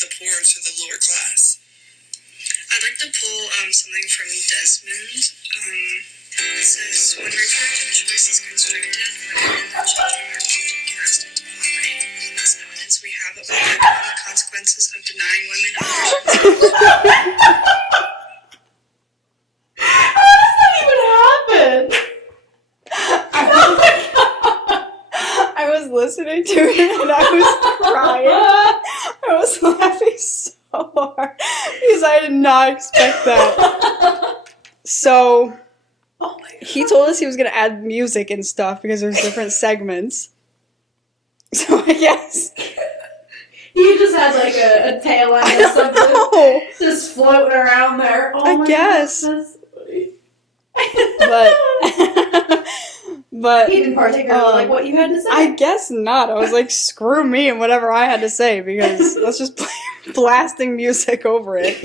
the poor to the lower class. I'd like to pull something from Desmond. It says, when reproductive choice is constricted, women and their children are often cast into poverty. This evidence we have about the economic consequences of denying women How does that even happen? I was listening to it and I was crying. I was laughing so hard because I did not expect that. So, Oh my God. he told us he was going to add music and stuff because there's different segments. So, I guess. He just had like a tail end or something. No. Just floating around there. Oh I my guess. God, that's funny. But he didn't partake in like what you had to say. I guess not. I was like, screw me and whatever I had to say because let's just play blasting music over it.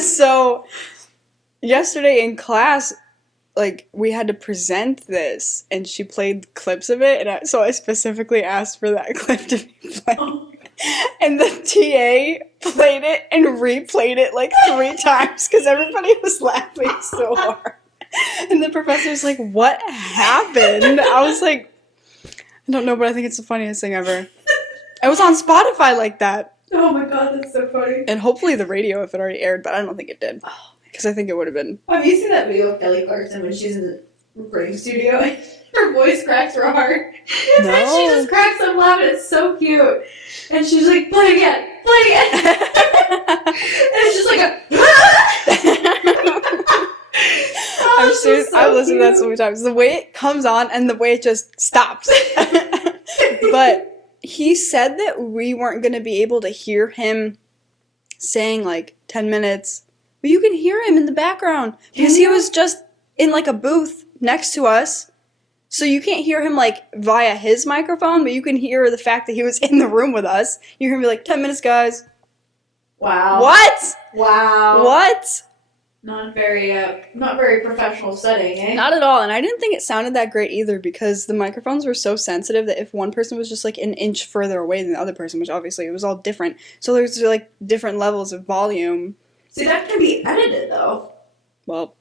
So, yesterday in class, we had to present this, and she played clips of it, and so I specifically asked for that clip to be played. Oh. And the TA played it and replayed it 3 times because everybody was laughing so hard. And the professor's like, what happened? I was like, I don't know, but I think it's the funniest thing ever. It was on Spotify like that. Oh my God, that's so funny. And hopefully the radio if it already aired, but I don't think it did. Because I think it would have been. Have you seen that video of Kelly Clarkson when she's in the recording studio? Her voice cracks real hard. And then she No. just cracks up laughing. It's so cute. And she's like, play it again. Play it again. And it's just like I'm it's serious. just so I've listened to that so cute. many times. The way it comes on and the way it just stops. But he said that we weren't going to be able to hear him saying 10 minutes. But you can hear him in the background because he was just in a booth next to us. So you can't hear him via his microphone, but you can hear the fact that he was in the room with us. You hear him be 10 minutes, guys. Wow. What? Wow. What? Not very professional setting, eh? Not at all. And I didn't think it sounded that great either because the microphones were so sensitive that if one person was just an inch further away than the other person, which obviously it was all different. So there's different levels of volume. See, that can be edited though. Well,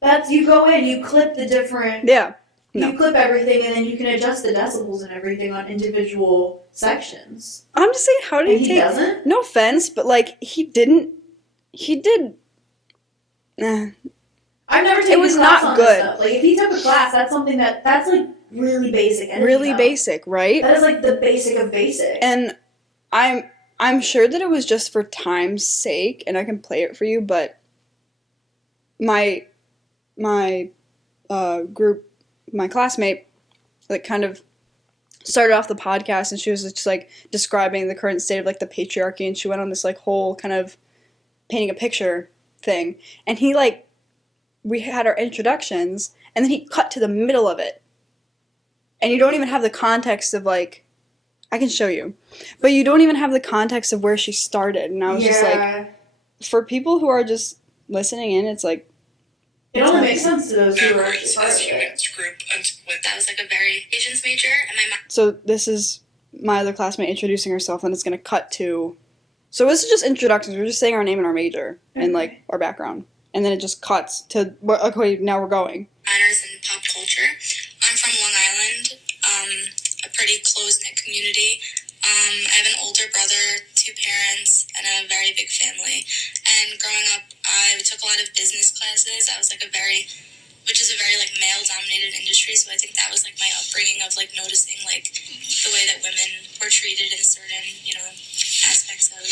That's, you go in, you clip the different yeah. No. You clip everything, and then you can adjust the decibels and everything on individual sections. I'm just saying, how did And he he take? doesn't? No offense, but like he did. I've never taken It was a class not on good. this stuff. Like, if he took a class, that's something that's like really basic. editing, Really though. basic, right? That is like the basic of basic. And I'm sure that it was just for time's sake, and I can play it for you, but my group, my classmate, like kind of started off the podcast, and she was just like describing the current state of like the patriarchy, and she went on this like whole kind of painting a picture thing, and he like, we had our introductions, and then he cut to the middle of it, and you don't even have the context of like, I can show you, but you don't even have the context of where she started, and I was just like, for people who are just listening in, it's like, it only makes sense to those who are actually Backwards part of as it. humans group with that was like a very Asians major, and my mom. so this is my other classmate introducing herself, and it's going to cut to, so this is just introductions, we're just saying our name and our major, and like our background, and then it just cuts to, okay, now we're going. Minors in pop culture. I'm from Long Island, a pretty close-knit community. I have an older brother, 2 parents, and a very big family. And growing up, I took a lot of business classes. I was like which is a very like male-dominated industry, so I think that was like my upbringing of like noticing like the way that women were treated in certain, aspects of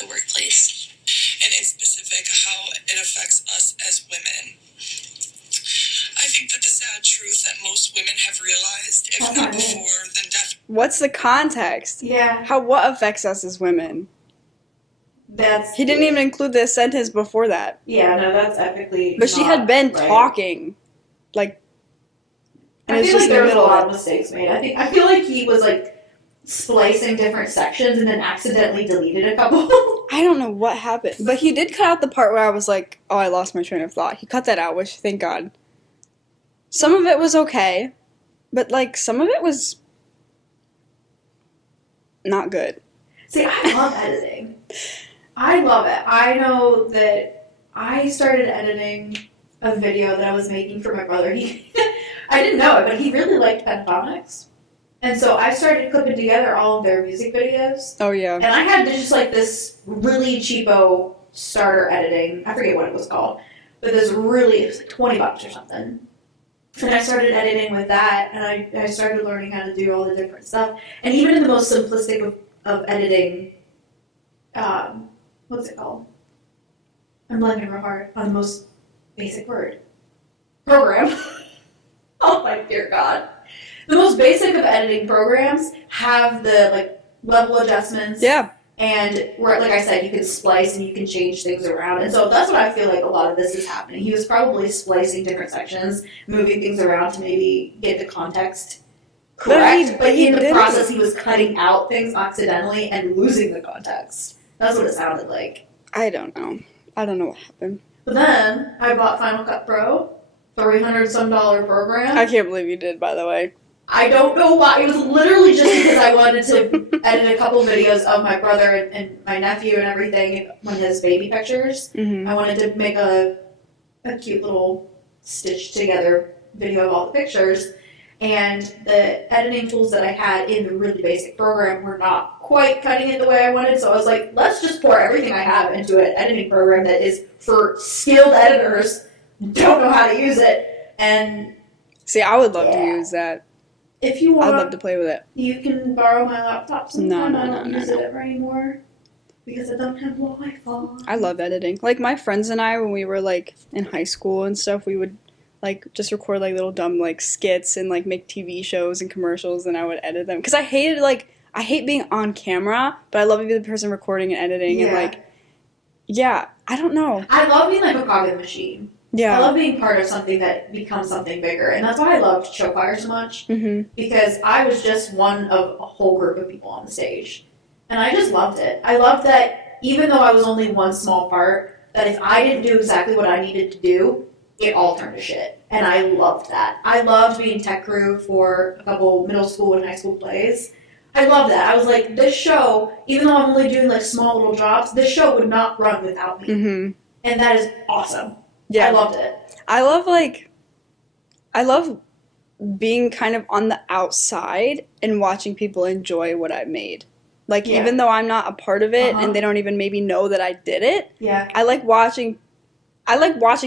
the workplace. And in specific, how it affects us as women. I think that the sad truth that most women have realized, if That's not not it. before, then definitely. What's the context? Yeah, What affects us as women? that's. He didn't even include the sentence before that. Yeah, no, that's epically. But she not had been right. talking, like, and I it's feel just like in there the was a middle lot of of it. mistakes made. I feel like he was like splicing different sections and then accidentally deleted a couple. I don't know what happened, but he did cut out the part where I was like, oh, I lost my train of thought. He cut that out, which, thank God. Some of it was okay, but, like, some of it was not good. See, I love editing. I love it. I know that I started editing a video that I was making for my brother. I didn't know it, but he really liked Pentaphonics. And so I started clipping together all of their music videos. Oh, yeah. And I had just like this really cheapo starter editing. I forget what it was called. But it was like $20 or something. And I started editing with that, and I started learning how to do all the different stuff. And even in the most simplistic of editing, what's it called? I'm blanking real hard on the most basic word. Program. Oh my dear God. The most basic of editing programs have the like level adjustments. Yeah. And where, like I said, you can splice and you can change things around. And so that's what I feel like a lot of this is happening. He was probably splicing different sections, moving things around to maybe get the context correct. But in the process, he was cutting out things accidentally and losing the context. That's what it sounded like. I don't know. I don't know what happened. But then I bought Final Cut Pro, $300-some program. I can't believe you did, by the way. I don't know why. It was literally just because I wanted to edit a couple videos of my brother and my nephew and everything, one of his baby pictures. Mm-hmm. I wanted to make a cute little stitched together video of all the pictures. And the editing tools that I had in the really basic program were not quite cutting it the way I wanted. So I was like, let's just pour everything I have into an editing program that is for skilled editors who don't know how to use it. And See, I would love to Yeah. use that. if you I'd love want, to play with it. you can borrow my laptop sometime. No, I don't no, use no. it ever anymore because I don't have Wi-Fi. I love editing. Like, my friends and I, when we were, like, in high school and stuff, we would, like, just record, like, little dumb, like, skits and, like, make TV shows and commercials, and I would edit them. Because I hate being on camera, but I love to be the person recording and editing, and, Yeah. like, yeah, I don't know. I love being like a cog in the machine. I Yeah. love being part of something that becomes something bigger, and that's why I loved Showfire so much. Mm-hmm. Because I was just one of a whole group of people on the stage. And I just loved it. I loved that even though I was only one small part, that if I didn't do exactly what I needed to do, it all turned to shit. And I loved that. I loved being tech crew for a couple middle school and high school plays. I loved that. I was like, this show, even though I'm only doing like small little jobs, this show would not run without me. Mm-hmm. And that is awesome. Yeah. I loved it. I love being kind of on the outside and watching people enjoy what I made. Like, Yeah. even though I'm not a part of it Uh-huh. and they don't even maybe know that I did it, Yeah. I like watching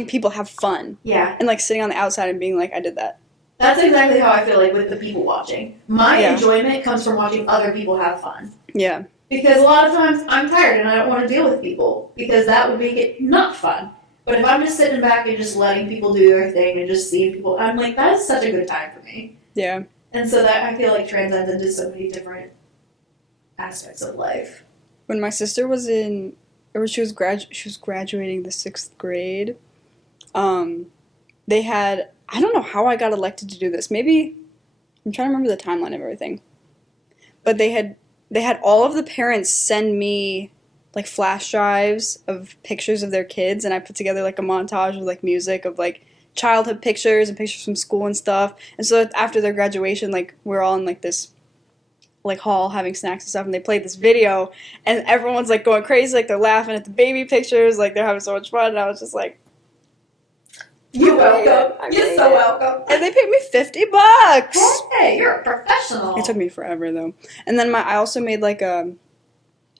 people have fun Yeah. and like sitting on the outside and being like, I did that. That's exactly how I feel like with the people watching. My Yeah. enjoyment comes from watching other people have fun. Yeah. Because a lot of times I'm tired and I don't want to deal with people because that would make it not fun. But if I'm just sitting back and just letting people do their thing and just seeing people, I'm like, that is such a good time for me. Yeah. And so that I feel like transcends into so many different aspects of life. When my sister was she was graduating the 6th grade, they had, I don't know how I got elected to do this. Maybe, I'm trying to remember the timeline of everything. But they had all of the parents send me like flash drives of pictures of their kids, and I put together like a montage with like music of like childhood pictures and pictures from school and stuff. And so after their graduation, like we're all in like this like hall having snacks and stuff, and they played this video, and everyone's like going crazy, like they're laughing at the baby pictures, like they're having so much fun. And I was just like, You're welcome. I You're made so it. welcome. and they paid me $50. Hey, you're a professional. It took me forever though. And then I also made like a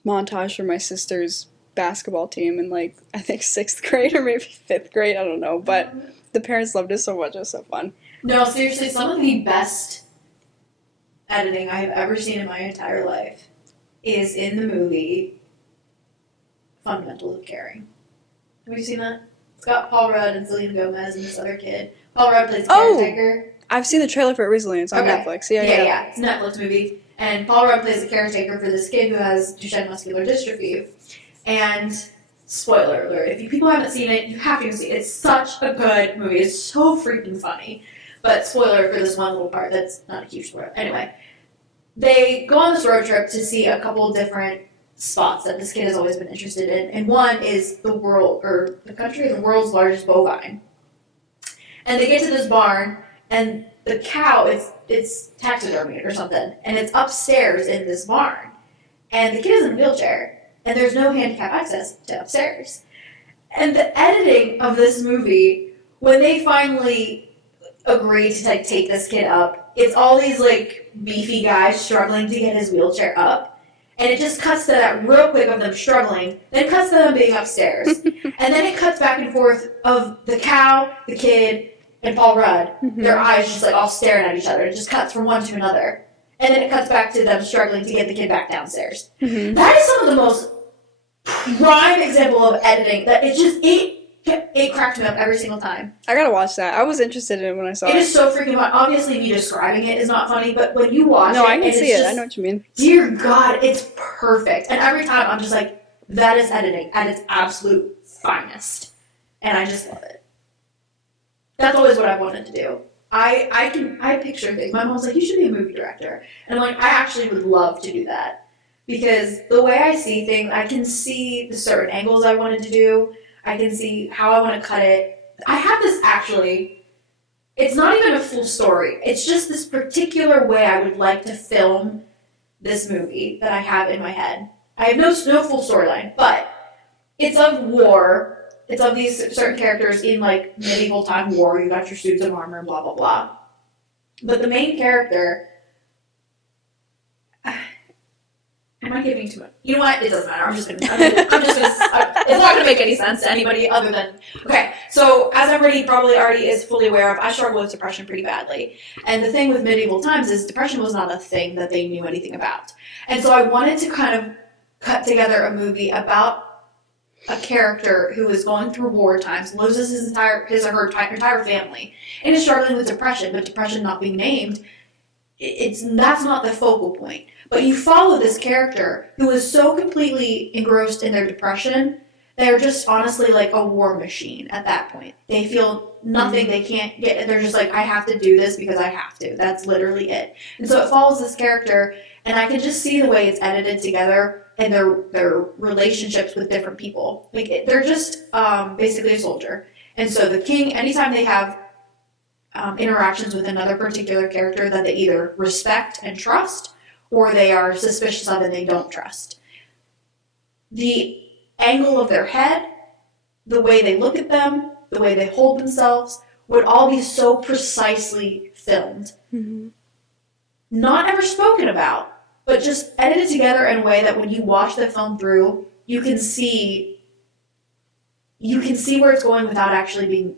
montage for my sister's basketball team in like I think 6th grade or maybe 5th grade, I don't know. But the parents loved it so much. It was so fun. No, seriously, some of the best editing I have ever seen in my entire life is in the movie Fundamentals of Caring. Have you seen that? It's got Paul Rudd and Selena Gomez and this other kid. Paul Rudd plays the Oh! caretaker. I've seen the trailer for it recently. It's on Okay. Netflix. Yeah. It's a Netflix movie. And Paul Rudd plays the caretaker for this kid who has Duchenne muscular dystrophy. And spoiler alert, if you people haven't seen it, you have to see it. It's such a good movie. It's so freaking funny. But spoiler for this one little part, that's not a huge spoiler. Anyway, they go on this road trip to see a couple different spots that this kid has always been interested in. And one is the world's largest bovine. And they get to this barn, and the cow, it's taxidermied or something, and it's upstairs in this barn. And the kid is in a wheelchair, and there's no handicap access to upstairs. And the editing of this movie, when they finally agree to like take this kid up, it's all these like beefy guys struggling to get his wheelchair up. And it just cuts to that real quick of them struggling, then cuts to them being upstairs. And then it cuts back and forth of the cow, the kid, and Paul Rudd. Their eyes just like all staring at each other. It just cuts from one to another. And then it cuts back to them struggling to get the kid back downstairs. Mm-hmm. That is some of the most prime example of editing that it cracked me up every single time. I gotta watch that. I was interested in it when I saw It it. is so freaking fun. Obviously, me describing it is not funny, but when you watch No, it, I can and see it's it. just, I know what you mean. dear God, it's perfect. And every time I'm just like, that is editing at its absolute finest. And I just love it. That's always what I wanted to do. I picture things. My mom's like, you should be a movie director. And I'm like, I actually would love to do that. Because the way I see things, I can see the certain angles I wanted to do. I can see how I want to cut it. I have this actually, it's not even a full story. It's just this particular way I would like to film this movie that I have in my head. I have no full storyline, but it's of war. It's of these certain characters in like medieval time war. You got your suits of armor, blah blah blah. But the main character, am I giving too much? You know what? It doesn't matter. I'm just gonna. It's not gonna make any sense to anybody other than. Okay, so as everybody probably already is fully aware of, I struggle with depression pretty badly. And the thing with medieval times is depression was not a thing that they knew anything about. And so I wanted to kind of cut together a movie about a character who is going through war times, loses his or her entire family, and is struggling with depression. But depression not being named, that's not the focal point. But you follow this character who is so completely engrossed in their depression, they're just honestly like a war machine at that point. They feel nothing, they can't get, they're just like, I have to do this because I have to. That's literally it. And so it follows this character, and I can just see the way it's edited together and their relationships with different people. Like, they're just basically a soldier. And so the king, anytime they have interactions with another particular character that they either respect and trust, or they are suspicious of and they don't trust. The angle of their head, the way they look at them, the way they hold themselves, would all be so precisely filmed, Mm-hmm. not ever spoken about, but just edited together in a way that when you watch the film through, you can see where it's going without actually being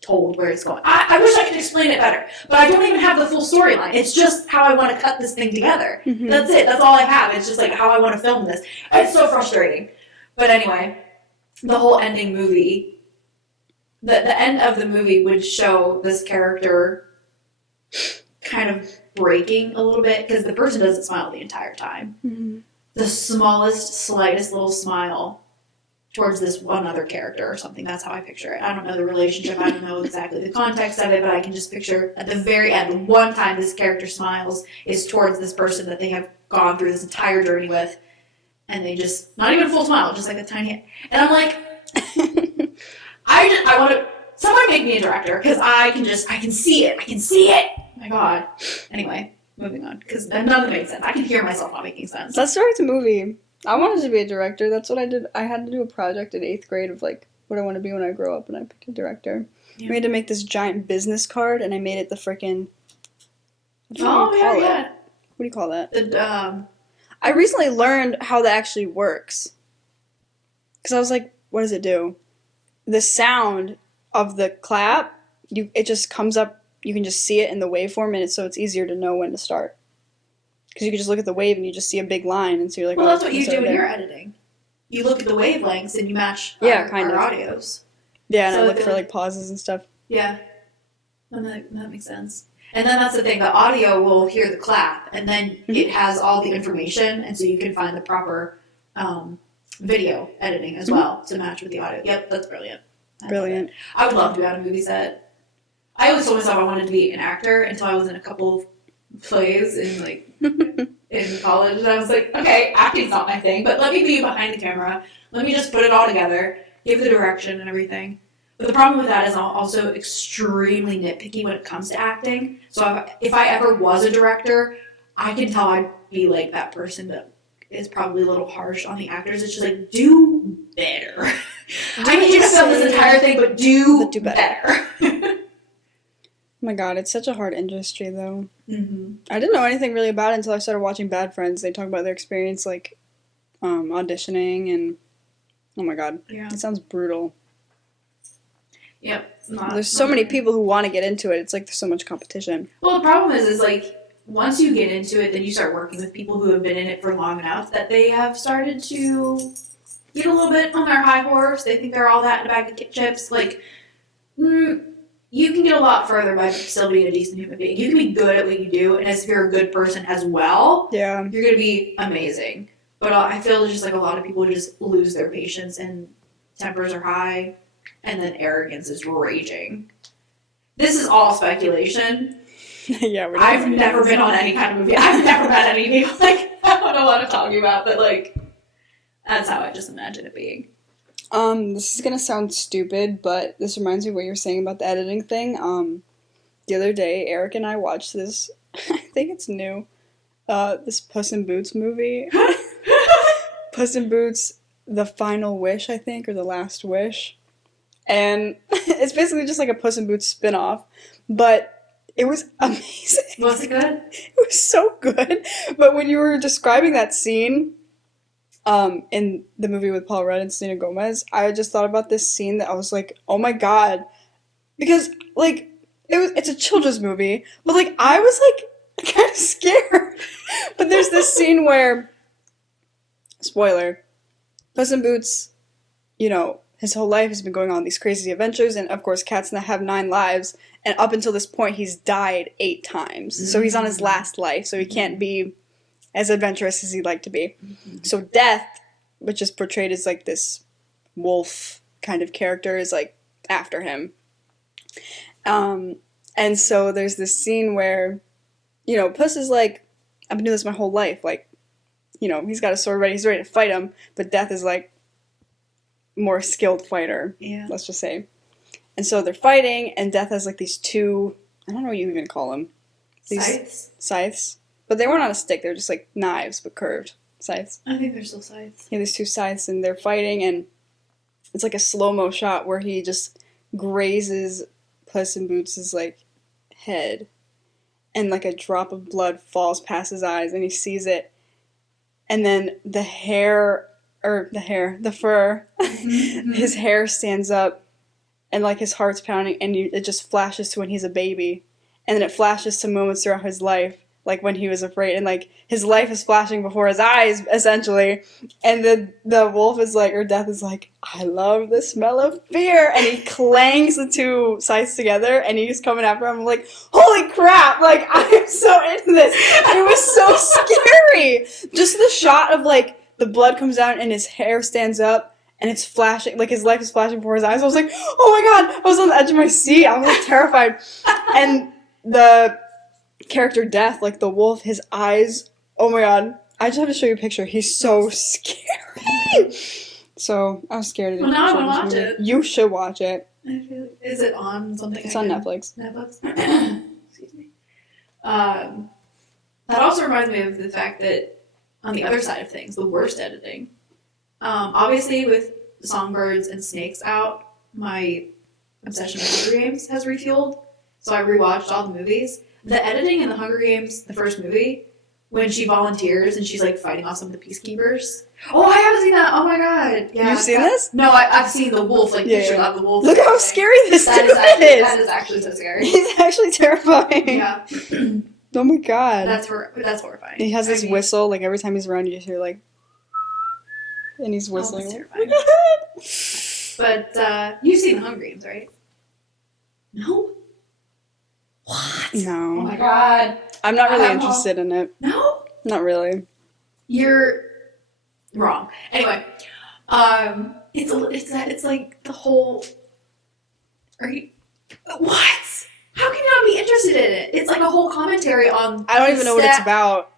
told where it's going. I wish I could explain it better, but I don't even have the full storyline. It's just how I want to cut this thing together. Mhm. That's it. That's all I have. It's just like how I want to film this. It's so frustrating. But anyway, the whole ending movie, the end of the movie would show this character kind of breaking a little bit because the person doesn't smile the entire time. Mm-hmm. The smallest, slightest little smile towards this one other character or something. That's how I picture it. I don't know the relationship. I don't know exactly the context of it, but I can just picture at the very end, the one time this character smiles is towards this person that they have gone through this entire journey with, and they just, not even a full smile, just like a tiny, and I'm like, I want to, someone make me a director, because I can see it. Oh my God. Anyway, moving on, because none of it made sense. I can hear myself not making sense. Let's direct a movie. I wanted to be a director. That's what I did. I had to do a project in 8th grade of like what I want to be when I grow up, and I picked a director. Yeah. We had to make this giant business card, and I made it the freaking. Oh, yeah. What do you call that? The, I recently learned how that actually works. Because I was like, what does it do? The sound of the clap, it just comes up. You can just see it in the waveform, and so it's easier to know when to start. Because you can just look at the wave and you just see a big line, and so you're like, well, oh, that's what you it's do over when there. you're editing. You look at the wavelengths and you match Yeah, kind our of. audios. Yeah, and So I look the- for like pauses and stuff. Yeah. And that makes sense. And then that's the thing, the audio will hear the clap, and then it has all the information, and so you can find the proper video editing as well to match with the audio. Yep, that's brilliant. I love Brilliant. it. I would love to be on a movie set. I always told myself I wanted to be an actor until I was in a couple of plays in like in college, and I was like, okay, acting's not my thing, but let me be behind the camera. Let me just put it all together, give the direction and everything. But the problem with that is I'm also extremely nitpicky when it comes to acting. So if I ever was a director, I can tell I'd be like that person that is probably a little harsh on the actors. It's just like, do better. I need you to film this entire thing, but do better. Oh my god, it's such a hard industry though. Mm-hmm. I didn't know anything really about it until I started watching Bad Friends. They talk about their experience like auditioning, and oh my god, Yeah. it sounds brutal. Yep. There's so many people who want to get into it. It's like there's so much competition. Well, the problem is like once you get into it, then you start working with people who have been in it for long enough that they have started to get a little bit on their high horse. They think they're all that in a bag of chips. Like, you can get a lot further by still being a decent human being. You can be good at what you do, and if you're a good person as well, Yeah. you're going to be amazing. But I feel just like a lot of people just lose their patience, and tempers are high, and then arrogance is raging. This is all speculation. Yeah, we're I've never been on any kind of movie. I've never met any people. Like, I don't know what I'm talking about, but like, that's how I just imagine it being. This is gonna sound stupid, but this reminds me of what you were saying about the editing thing. The other day, Eric and I watched this. I think it's new. This Puss in Boots movie. Puss in Boots: The Final Wish, I think, or The Last Wish, and it's basically just like a Puss in Boots spin-off, but it was amazing. Was it good? It was so good. But when you were describing that scene, in the movie with Paul Rudd and Selena Gomez, I just thought about this scene that I was like, oh my god. Because, like, it's a children's movie, but, like, I was, like, kind of scared. But there's this scene where, spoiler, Puss in Boots, you know, his whole life has been going on these crazy adventures, and, of course, cats have 9 lives, and up until this point, he's died 8 times. So he's on his last life, so he can't be as adventurous as he'd like to be. So Death, which is portrayed as like this wolf kind of character, is like after him. And so there's this scene where, you know, Puss is like, I've been doing this my whole life. Like, you know, he's got a sword ready, he's ready to fight him, but Death is like more skilled fighter, Yeah. let's just say. And so they're fighting, and Death has like these 2, I don't know what you even call them. These scythes. But they weren't on a stick, they were just like knives, but curved scythes. I think they're still scythes. Yeah, these 2 scythes, and they're fighting, and it's like a slow-mo shot where he just grazes Puss in Boots' like head. and like a drop of blood falls past his eyes, and he sees it, and then the fur, his hair stands up, and like his heart's pounding, and it just flashes to when he's a baby, and then it flashes to moments throughout his life, like when he was afraid, and like his life is flashing before his eyes, essentially, and the wolf is like, or Death is like, I love the smell of fear, and he clangs the two sides together, and he's coming after him. I'm like, holy crap, like, I am so into this, and it was so scary, just the shot of like, the blood comes down, and his hair stands up, and it's flashing, like his life is flashing before his eyes. I was like, oh my god, I was on the edge of my seat, I was like terrified, and the character Death, like the wolf, his eyes, oh my god, I just have to show you a picture. He's so scary. So I was scared of it. Well, now I wanna watch it. You should watch it. Is it on something? It's on Netflix. Netflix. Excuse me. That also reminds me of the fact that on the other side of things, the worst editing. Obviously, with Songbirds and Snakes out, my obsession with Hunger Games has refueled. So I rewatched all the movies. The editing in the Hunger Games, the first movie, when she volunteers and she's like fighting off some of the peacekeepers. Oh, I haven't seen that. Oh my god. Yeah. You've seen this? No, I've seen the wolf, like Yeah, pictures yeah. of the wolf. Look how scary this That dude that is. is actually so scary. He's actually terrifying. Yeah. Oh my god. That's horrifying. He has I this mean, whistle, like every time he's around, you just hear like, and he's Oh, whistling. that's Oh my terrifying. But you've seen the Hunger Games, right? No. What? god. Oh No, my god. I'm not really I have interested in it. No. Not really. You're wrong. Anyway, it's like the whole. Are you? What? How can you not be interested in it? It's like a whole commentary on. I don't even know what it's about.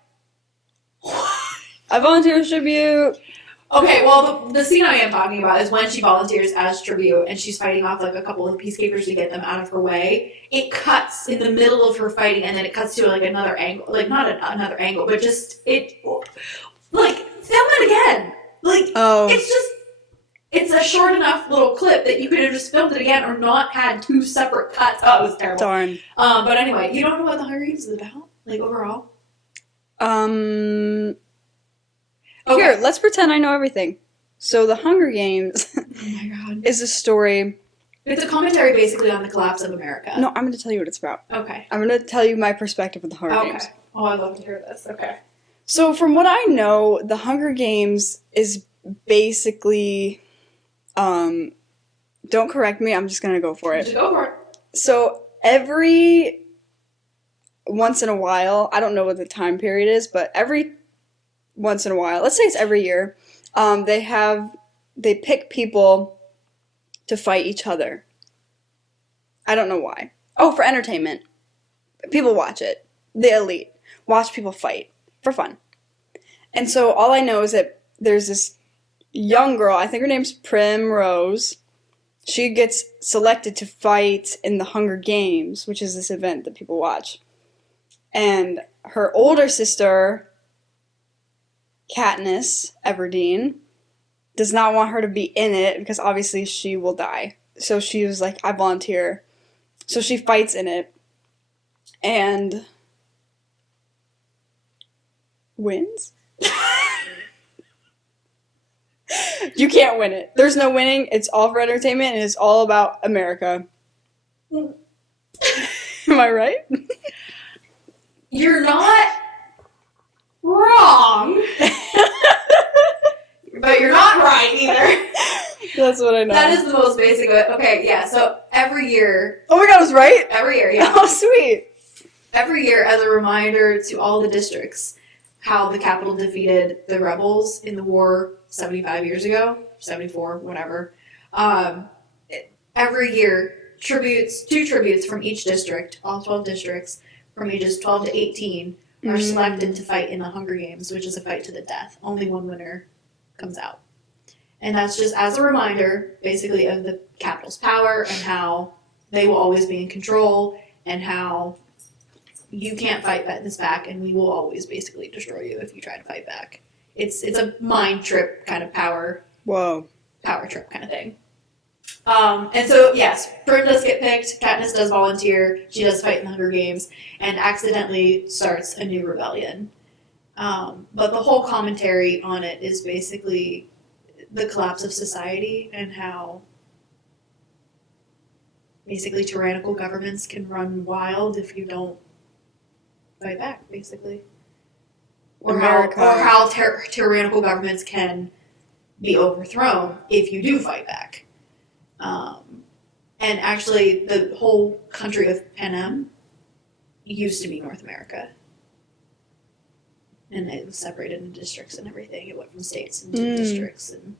I volunteer as tribute. Okay, well, the scene I am talking about is when she volunteers as tribute and she's fighting off like a couple of peacekeepers to get them out of her way. It cuts in the middle of her fighting, and then it cuts to like another angle, like not another angle, but just like film it again. Like Oh, it's a short enough little clip that you could have just filmed it again or not had two separate cuts. Oh, it was terrible. darn. But anyway, you don't know what the Hunger Games is about, like overall. Here, Okay. let's pretend I know everything. So, The Hunger Games Oh my god. is a story. It's a commentary basically on the collapse of America. No, I'm going to tell you what it's about. Okay. I'm going to tell you my perspective of The Hunger Okay. Games. Oh, I love to hear this. Okay. So, from what I know, The Hunger Games is basically. Don't correct me, I'm just going to go for it. Just go for it. So, every once in a while, I don't know what the time period is, but every once in a while, let's say it's every year, they pick people to fight each other. I don't know why. Oh, for entertainment. People watch it. The elite watch people fight for fun. And so all I know is that there's this young girl, I think her name's Primrose. She gets selected to fight in the Hunger Games, which is this event that people watch. And her older sister, Katniss Everdeen, does not want her to be in it because obviously she will die. So she was like, I volunteer. So she fights in it and wins. You can't win it. There's no winning. It's all for entertainment and it's all about America. Am I right? You're not wrong. But you're not right either. That's what I know. That is the most basic of it. Okay, yeah, so every year, Oh my god, I was right? yeah. Oh, sweet. Every year, as a reminder to all the districts, how the Capitol defeated the rebels in the war 75 years ago, 74, whatever. Every year, two tributes from each district, all 12 districts, from ages 12 to 18, are selected to fight in the Hunger Games, which is a fight to the death. Only one winner comes out. And that's just as a reminder, basically, of the Capitol's power and how they will always be in control and how you can't fight this back and we will always basically destroy you if you try to fight back. It's a mind trip kind of power Whoa. trip kind of thing. And so, yes, Prim does get picked. Katniss does volunteer. She does fight in the Hunger Games and accidentally starts a new rebellion. But the whole commentary on it is basically the collapse of society and how basically tyrannical governments can run wild if you don't fight back, basically. Or how tyrannical governments can be overthrown if you do fight back. And actually, the whole country of Panem used to be North America. And it was separated into districts and everything. It went from states into districts. And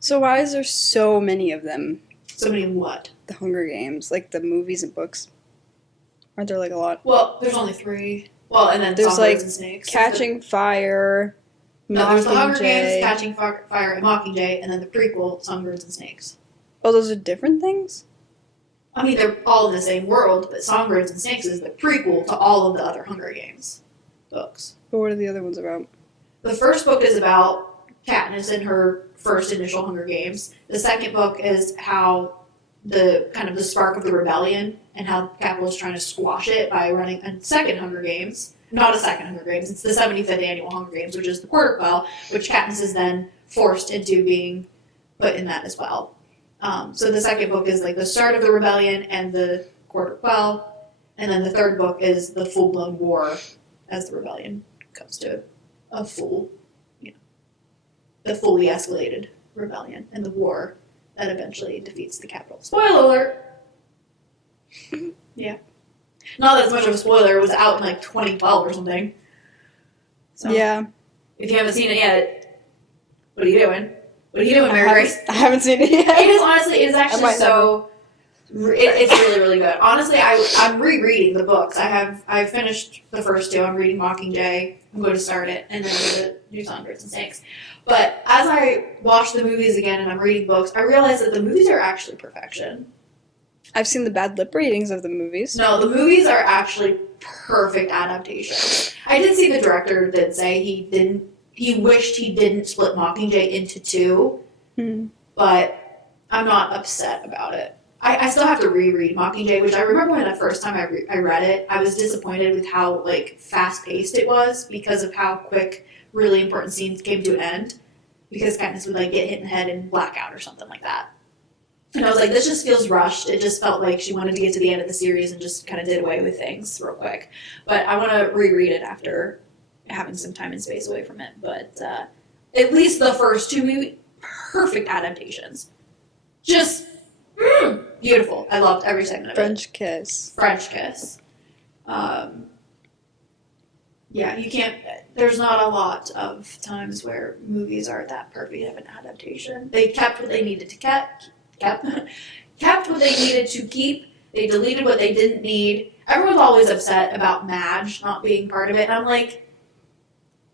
So why is there so many of them? so many what? The Hunger Games, like the movies and books. Aren't there like a lot? Well, there's only 3. Well, and then There's, Songbirds like, and Snakes. Catching Fire, No, there's the Hunger Games, Mockingjay. Catching Fire, and Mockingjay, and then the prequel, Songbirds and Snakes. Oh, those are different things? I mean, they're all in the same world, but Songbirds and Snakes is the prequel to all of the other Hunger Games books. But what are the other ones about? The first book is about Katniss and her first initial Hunger Games. The second book is how the kind of the spark of the rebellion and how Capitol is trying to squash it by running a second Hunger Games. Not a second Hunger Games. It's the 75th annual Hunger Games, which is the Quarter Quell, which Katniss is then forced into being put in that as well. So the second book is like the start of the rebellion and the Quarter Quell, and then the third book is the full-blown war as the rebellion comes to a full, the fully escalated rebellion and the war that eventually defeats the Capitol. Spoiler alert! Yeah. Not that it's much of a spoiler, it was out in like 2012 or something. So, Yeah. if you haven't seen it yet, what are you doing? What are you doing, Mary Grace? I haven't seen it yet. It is honestly, it is actually might so. It's really, really good. Honestly, I'm rereading the books. I've finished the first 2. I'm reading Mockingjay. I'm going to start it, and then I'm going to do Songbirds and Snakes. But as I watch the movies again and I'm reading books, I realize that the movies are actually perfection. I've seen the bad lip readings of the movies. No, the movies are actually perfect adaptations. I did see the director did say he wished he didn't split Mockingjay into 2, but I'm not upset about it. I still have to reread Mockingjay, which I remember when the first time I read it, I was disappointed with how like fast-paced it was because of how quick really important scenes came to an end, because Katniss would like get hit in the head and black out or something like that. And I was like, this just feels rushed. It just felt like she wanted to get to the end of the series and just kind of did away with things real quick. But I want to reread it after having some time and space away from it. But at least the first 2 movies, perfect adaptations. Just beautiful. I loved every second of French Kiss. French Kiss. Yeah, you can't. There's not a lot of times where movies are that perfect of an adaptation. They kept what they needed to kept what they needed to keep. They deleted what they didn't need. Everyone's always upset about Madge not being part of it, and I'm like,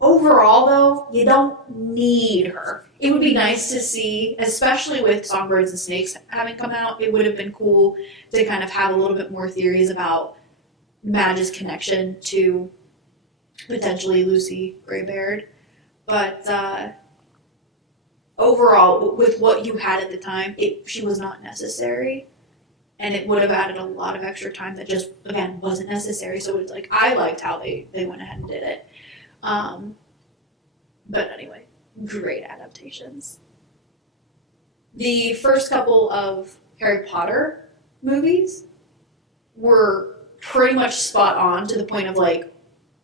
overall though, you don't need her. It would be nice to see, especially with Songbirds and Snakes having come out, it would have been cool to kind of have a little bit more theories about Madge's connection to potentially Lucy Greybeard. But overall, with what you had at the time, she was not necessary. And it would have added a lot of extra time that just, again, wasn't necessary. So it's like, I liked how they went ahead and did it. But anyway, great adaptations. The first couple of Harry Potter movies were pretty much spot on, to the point of like,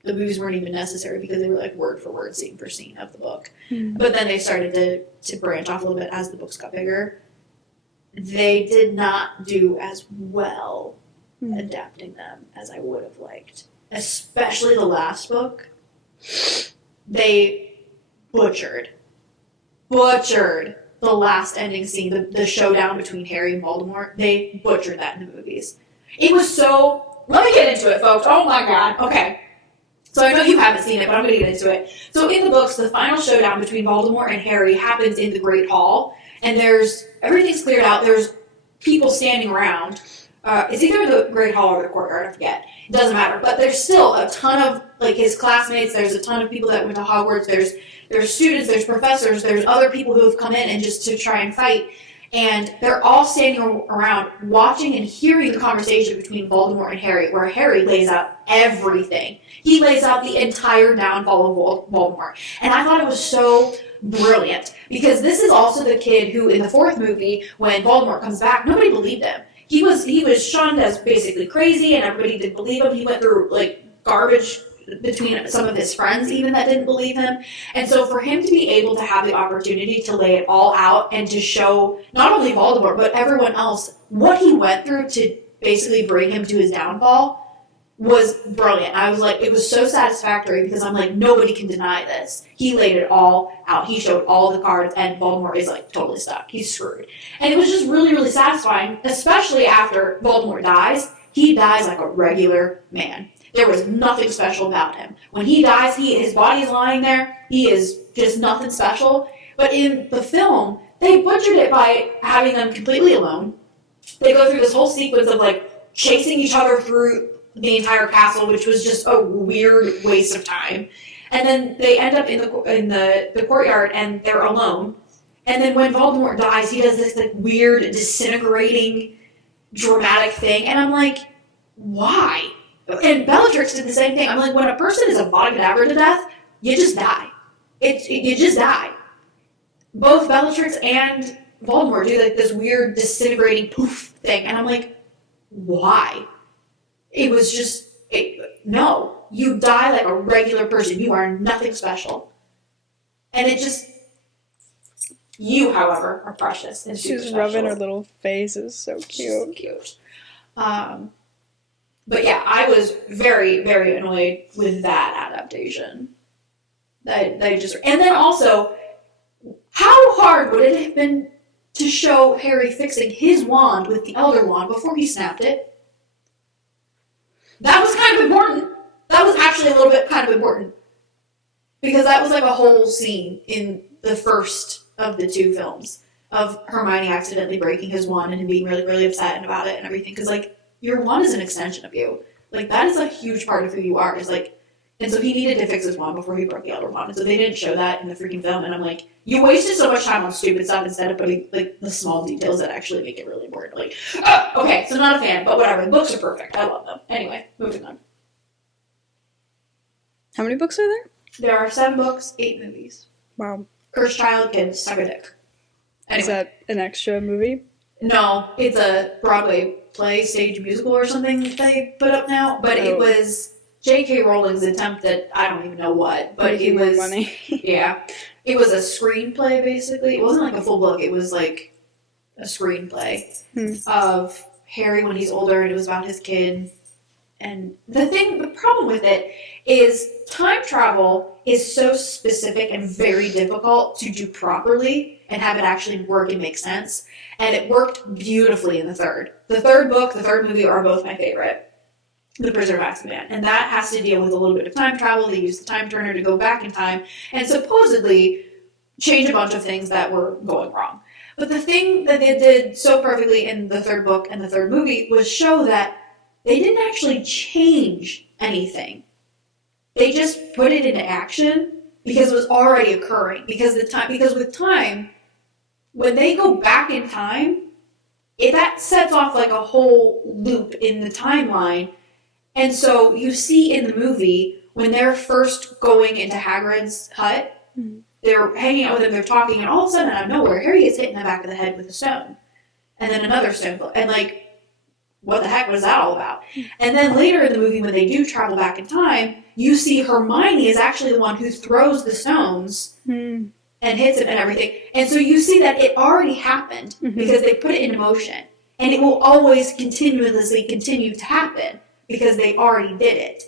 the movies weren't even necessary because they were like word for word, scene for scene of the book. But then they started to branch off a little bit as the books got bigger. They did not do as well adapting them as I would have liked. Especially the last book. They butchered the last ending scene, the showdown between Harry and Voldemort. They butchered that in the movies. It was so... Let me get into it, folks. Oh my god. Okay. So I know you haven't seen it, but I'm going to get into it. So in the books, the final showdown between Voldemort and Harry happens in the Great Hall, and everything's cleared out. There's people standing around. It's either the Great Hall or the courtyard, I forget. It doesn't matter. But there's still a ton of, like, his classmates. There's a ton of people that went to Hogwarts. There's students, there's professors, there's other people who have come in and just to try and fight. And they're all standing around watching and hearing the conversation between Voldemort and Harry, where Harry lays out everything. He lays out the entire downfall of Voldemort. And I thought it was so brilliant, because this is also the kid who, in the fourth movie, when Voldemort comes back, nobody believed him. He was shunned as basically crazy, and everybody didn't believe him. He went through, like, garbage between some of his friends even that didn't believe him. And so for him to be able to have the opportunity to lay it all out and to show not only Voldemort but everyone else what he went through to basically bring him to his downfall was brilliant. I was like, it was so satisfactory, because I'm like, nobody can deny this. He laid it all out. He showed all the cards, and Voldemort is like totally stuck. He's screwed. And it was just really, really satisfying, especially after Voldemort dies. He dies like a regular man. There was nothing special about him. When he dies, his body is lying there. He is just nothing special. But in the film, they butchered it by having them completely alone. They go through this whole sequence of like chasing each other through the entire castle, which was just a weird waste of time. And then they end up in the courtyard, and they're alone. And then when Voldemort dies, he does this like weird, disintegrating, dramatic thing. And I'm like, why? And Bellatrix did the same thing. I'm like, when a person is a body cadaver to death, you just die. You just die. Both Bellatrix and Voldemort do like this weird disintegrating poof thing, and I'm like, why? It was just no. You die like a regular person. You are nothing special, and it just. You, however, are precious and super She's special. rubbing her little face. It's so cute. She's cute. But yeah, I was very, very annoyed with that adaptation. They just, and then also, how hard would it have been to show Harry fixing his wand with the Elder Wand before he snapped it? That was kind of important. That was actually a little bit kind of important, because that was like a whole scene in the first of the two films of Hermione accidentally breaking his wand and him being really, really upset about it and everything. Because like, your wand is an extension of you. Like, that is a huge part of who you are. Is like, and so he needed to fix his wand before he broke the Elder Wand. And so they didn't show that in the freaking film. And I'm like, you wasted so much time on stupid stuff instead of putting like the small details that actually make it really important. Like, oh, okay, so not a fan, but whatever. The books are perfect. I love them. Anyway, moving on. How many books are there? There are 7 books, 8 movies. Wow. Cursed Child can suck a dick. Anyway. Is that an extra movie? No, it's a Broadway play, stage musical or something they put up now. But it was J.K. Rowling's attempt at, I don't even know what, but Making it more was, money. yeah. It was a screenplay, basically. It wasn't like a full book. It was like a screenplay of Harry when he's older, and it was about his kid. And the problem with it is time travel is so specific and very difficult to do properly and have it actually work and make sense. And it worked beautifully in the third. The third book, the third movie are both my favorite. The Prisoner of Azkaban. And that has to deal with a little bit of time travel. They use the time turner to go back in time and supposedly change a bunch of things that were going wrong. But the thing that they did so perfectly in the third book and the third movie was show that they didn't actually change anything. They just put it into action because it was already occurring. Because with time, when they go back in time, that sets off like a whole loop in the timeline. And so you see in the movie when they're first going into Hagrid's hut, they're hanging out with him, they're talking, and all of a sudden out of nowhere, Harry gets hit in the back of the head with a stone. And then another stone. And like, what the heck was that all about? And then later in the movie, when they do travel back in time, you see Hermione is actually the one who throws the stones and hits him and everything. And so you see that it already happened because they put it into motion. And it will always continuously continue to happen because they already did it.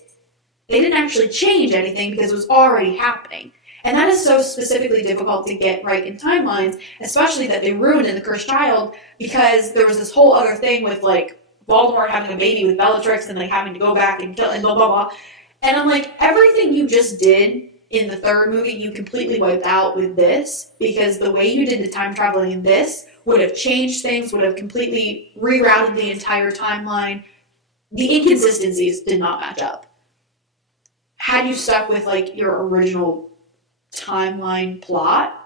They didn't actually change anything because it was already happening. And that is so specifically difficult to get right in timelines, especially that they ruined in The Cursed Child because there was this whole other thing with like Voldemort having a baby with Bellatrix and like having to go back and kill and blah blah blah. And I'm like, everything you just did in the third movie, you completely wiped out with this because the way you did the time traveling in this would have changed things, would have completely rerouted the entire timeline. The inconsistencies did not match up. Had you stuck with like your original timeline plot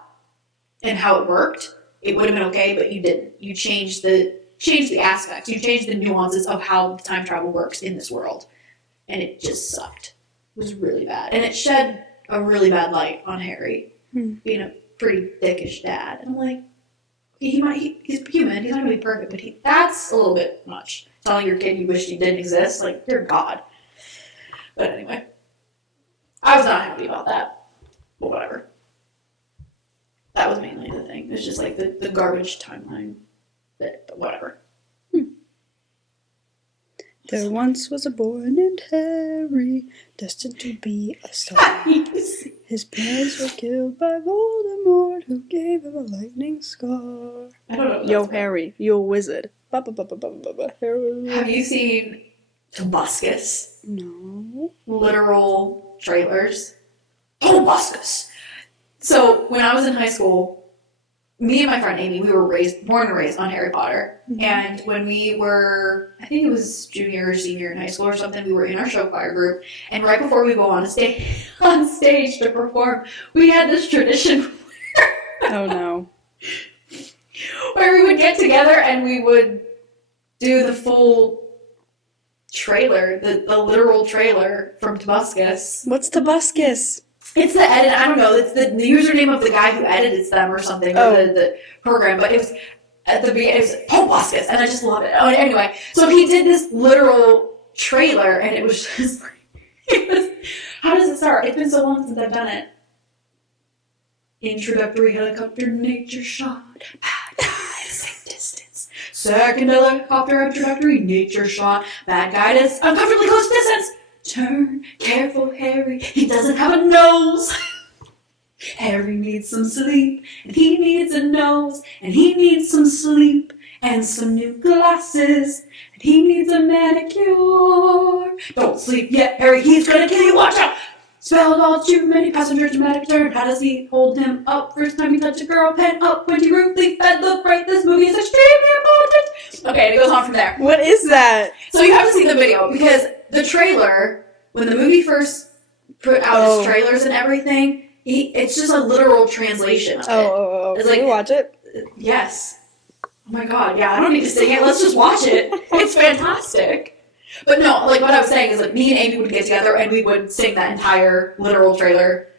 and how it worked, it would have been okay, but you didn't. You changed the aspects. You changed the nuances of how time travel works in this world, and it just sucked. It was really bad, and it shed a really bad light on Harry being a pretty dickish dad. And I'm like, he's human. He's not gonna be perfect, but that's a little bit much. Telling your kid you wish he didn't exist, like, dear God. But anyway, I was not happy about that. But whatever. That was mainly the thing. It was just like the garbage timeline. But whatever. There once was a boy named Harry, destined to be a star. His parents were killed by Voldemort, who gave him a lightning scar. I don't know. What Yo, that's Harry, you a wizard. Harry. Have you seen Tobuscus? No. Literal trailers. Tobuscus! So, when I was in high school, me and my friend Amy, we were born and raised on Harry Potter. Mhm. And when we were, I think it was junior or senior in high school or something, we were in our show choir group. And right before we go on stage to perform, we had this tradition Oh no. where we would get together and we would do the full trailer, the literal trailer from Tobuscus. What's Tobuscus? It's the edit, I don't know, it's the username of the guy who edited them or something, Oh. or the program, but it was, at the beginning, it was Tobuscus, and I just love it. Oh, anyway, so he did this literal trailer, and it was just like, how does it start? It's been so long since I've done it. Introductory helicopter nature shot, bad guy at a safe distance. Second helicopter introductory nature shot, bad guy at uncomfortably close distance. Turn, careful Harry, he doesn't have a nose. Harry needs some sleep, and he needs a nose, and he needs some sleep, and some new glasses, and he needs a manicure. Don't sleep yet, Harry, he's gonna kill you, watch out! Spelled all too many passengers, dramatic turn. How does he hold him up? First time he touched a girl, pen up, pointy roof, leaf bed, look right, this movie is extremely important. Okay, and it goes on from there. What is that? So you have to see the video, because the trailer, when the movie first put out its trailers and everything, it's just a literal translation of it. Oh. It's Can like- we watch it? Yes. Oh my god, yeah, I don't need to sing it, let's just watch it. It's fantastic. But no, like what I was saying is like me and Amy would get together and we would sing that entire literal trailer.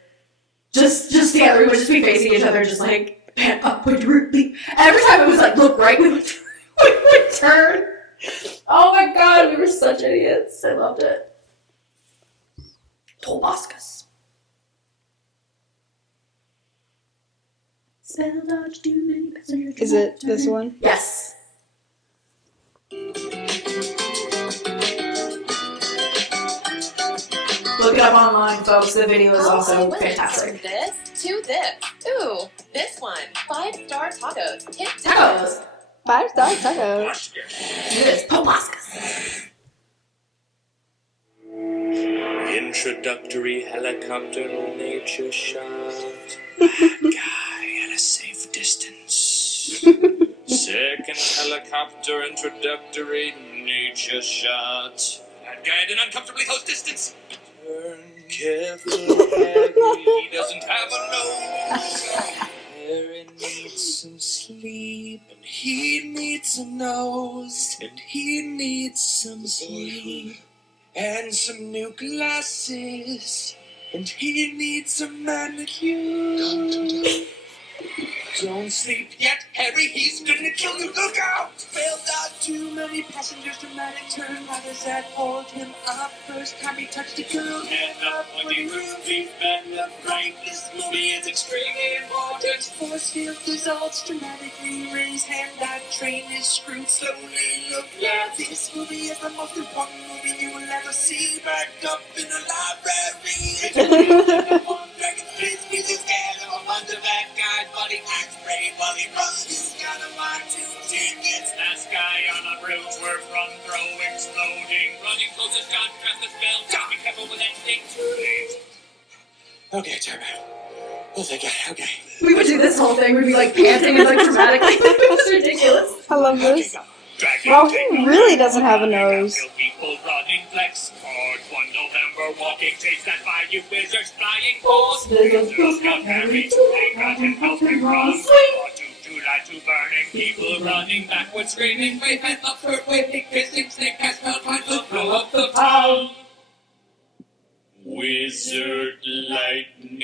Just together, we would just be facing each other, just like, pan up, put your beat. Every time it was like, look right, we would turn. Oh my god, we were such idiots. I loved it. Tobuscus. Spell dodge too many passengers. Is it this one? Yes. Look it up online, folks. The video is also fantastic. From this to this. Ooh, this one. 5-star tacos. Hit Tacos. 5-star tacos. It is Tobuscus. Introductory helicopter nature shot. Bad guy at a safe distance. Second helicopter introductory nature shot. Bad guy at an uncomfortably close distance. Turn careful, Harry. He doesn't have a nose. Harry needs some sleep, and he needs a nose, and he needs some sleep. And some new glasses, and he needs a manicure. Don't sleep yet, Harry, he's gonna kill you, look out! Failed out too many passengers, dramatic turn. How does that hold him up? First time he touched a girl, hand up when he roof, leaf bend up right. This movie is extremely important. Force field results, dramatically raise hand. That train is screwed slowly, look yeah. This movie is the most important movie you will ever see. Backed up in a library. One dragon's face, we just scared of a bunch of bad guys, but he acts brave while he runs. He's got a mind to tickets. Last guy on a bridge, we're front row exploding. Running closest, God, cast the spell. Be careful with that thing too late. Okay, time out. Oh, thank God, okay. We would do this whole thing. We'd be like panting and like dramatically. It was ridiculous. I love Okay, this. go. Dragon Wow, take he off. really doesn't have a nose. Kill people running flex. Hard 1 November walking chase that by you wizards flying force. Girl Scout Harry, they got him help him run. Swing. Or to July to burning. People running backwards, screaming, waving upward, waving, kissing, snake has felt time to blow up the town. Wizard lightning.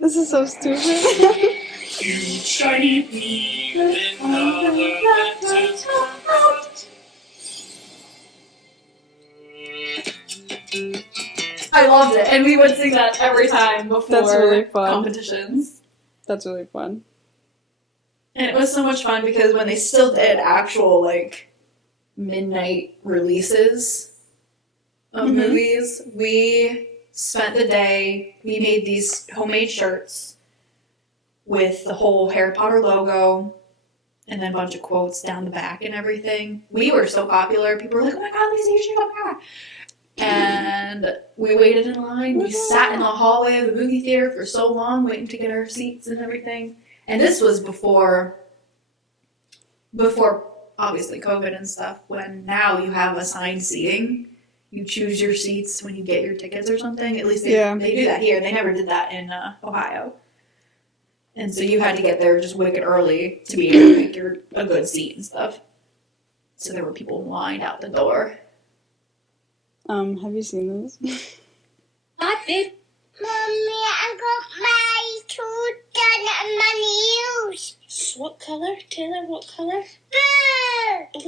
This is so stupid. Huge shiny beam in other lanterns come out. I loved it, and we would sing that every time before That's really fun. competitions. That's really fun. And it was so much fun because when they still did actual like midnight releases of Mhm. movies, we spent the day. We made these homemade shirts with the whole Harry Potter logo and then a bunch of quotes down the back and everything. We were so popular. People were like, "Oh my god, Lisa, you should come back!" And we waited in line. We sat in the hallway of the movie theater for so long, waiting to get our seats and everything. And this was before obviously COVID and stuff, when now you have assigned seating. You choose your seats when you get your tickets or something. At least they do that here. They never did that in Ohio. And so you had to get there just wicked early to be able to make a good seat and stuff. So there were people lined out the door. Have you seen this? Hi, babe. Mommy, I got my two done and my nails. What colour, Taylor? What colour? Blue.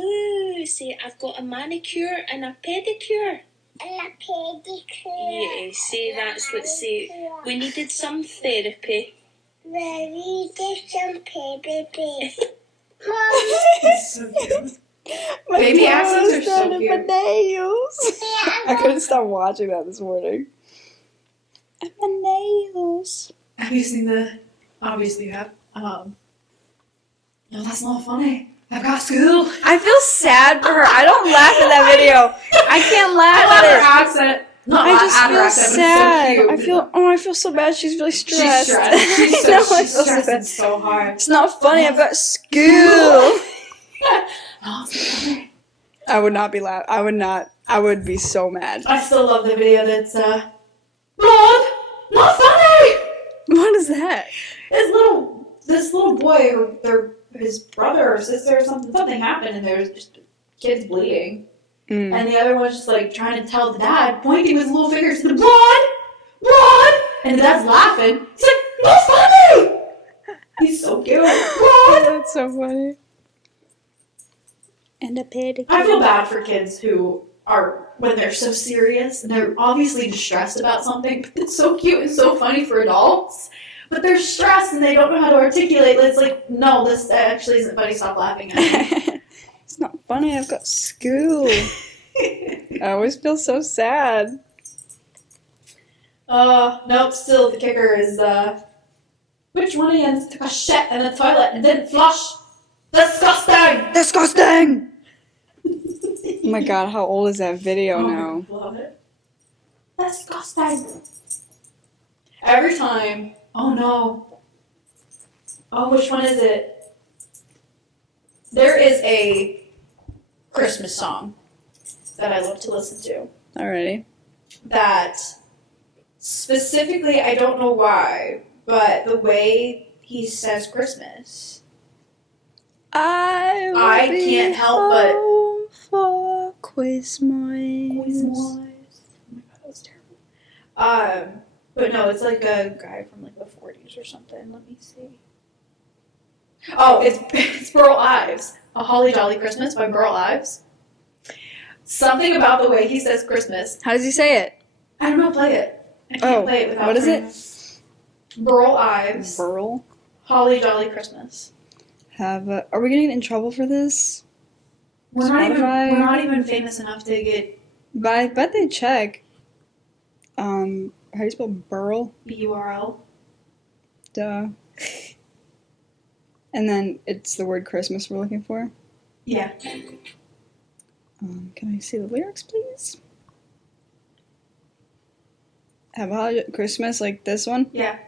Blue. See, I've got a manicure and a pedicure. And a pedicure. Yeah, see, that's what, see, we needed some therapy. Very different baby. Mommy, So cute. My Baby accents toes are so done in cute. my nails. I I couldn't stop watching that this morning. And my nails. Have you seen the? Obviously you have. No, that's not funny. I've got school. I feel sad for her. I don't laugh at that video. I can't I laugh love her at it. accent. Not I at just her feel accent, but sad. it's so cute. I feel so bad. She's really She's stressed. stressed. She's, I know, so, I she's feel so stressing bad. so hard. It's not funny. I've got school. Oh, it's not funny. I would not be loud. I would not. I would be so mad. I still love the video that's Blood, not funny. What is that? This little boy or his brother or sister or something happened and there's just kids bleeding. Mm. And the other one's just like trying to tell the dad, pointing with his little fingers to the blood, and the dad's laughing. He's like, "Not funny." He's so cute. Blood. That's so funny. And a pedicure. I feel bad for kids who are when they're so serious and they're obviously distressed about something, but it's so cute and so funny for adults. But they're stressed and they don't know how to articulate. It's like, no, this actually isn't funny. Stop laughing at me. It's not funny. I've got school. I always feel so sad. Nope, still the kicker is, which one of you took a shit in the toilet and didn't flush? Disgusting! Disgusting! Oh my god, how old is that video now? Love it. Disgusting. Every time, oh no. Oh, which one is it? There is a Christmas song that I love to listen to. Alrighty. That specifically, I don't know why, but the way he says Christmas, I can't help but home for Quizmoys. Oh my god, that was terrible. But no, it's like a guy from like the 40s or something. Let me see. Oh, it's Burl Ives. A Holly Jolly Christmas by Burl Ives. Something about the way he says Christmas. How does he say it? I don't know, play it. I can't play it without what is turning it? Burl Ives. Burl? Holly Jolly Christmas. Are we gonna get in trouble for this? We're Spotify? not even famous enough to get But I bet they check. How do you spell Burl? URL. Duh. And then it's the word Christmas we're looking for. Yeah. Can I see the lyrics, please? Have a holiday Christmas like this one? Yeah.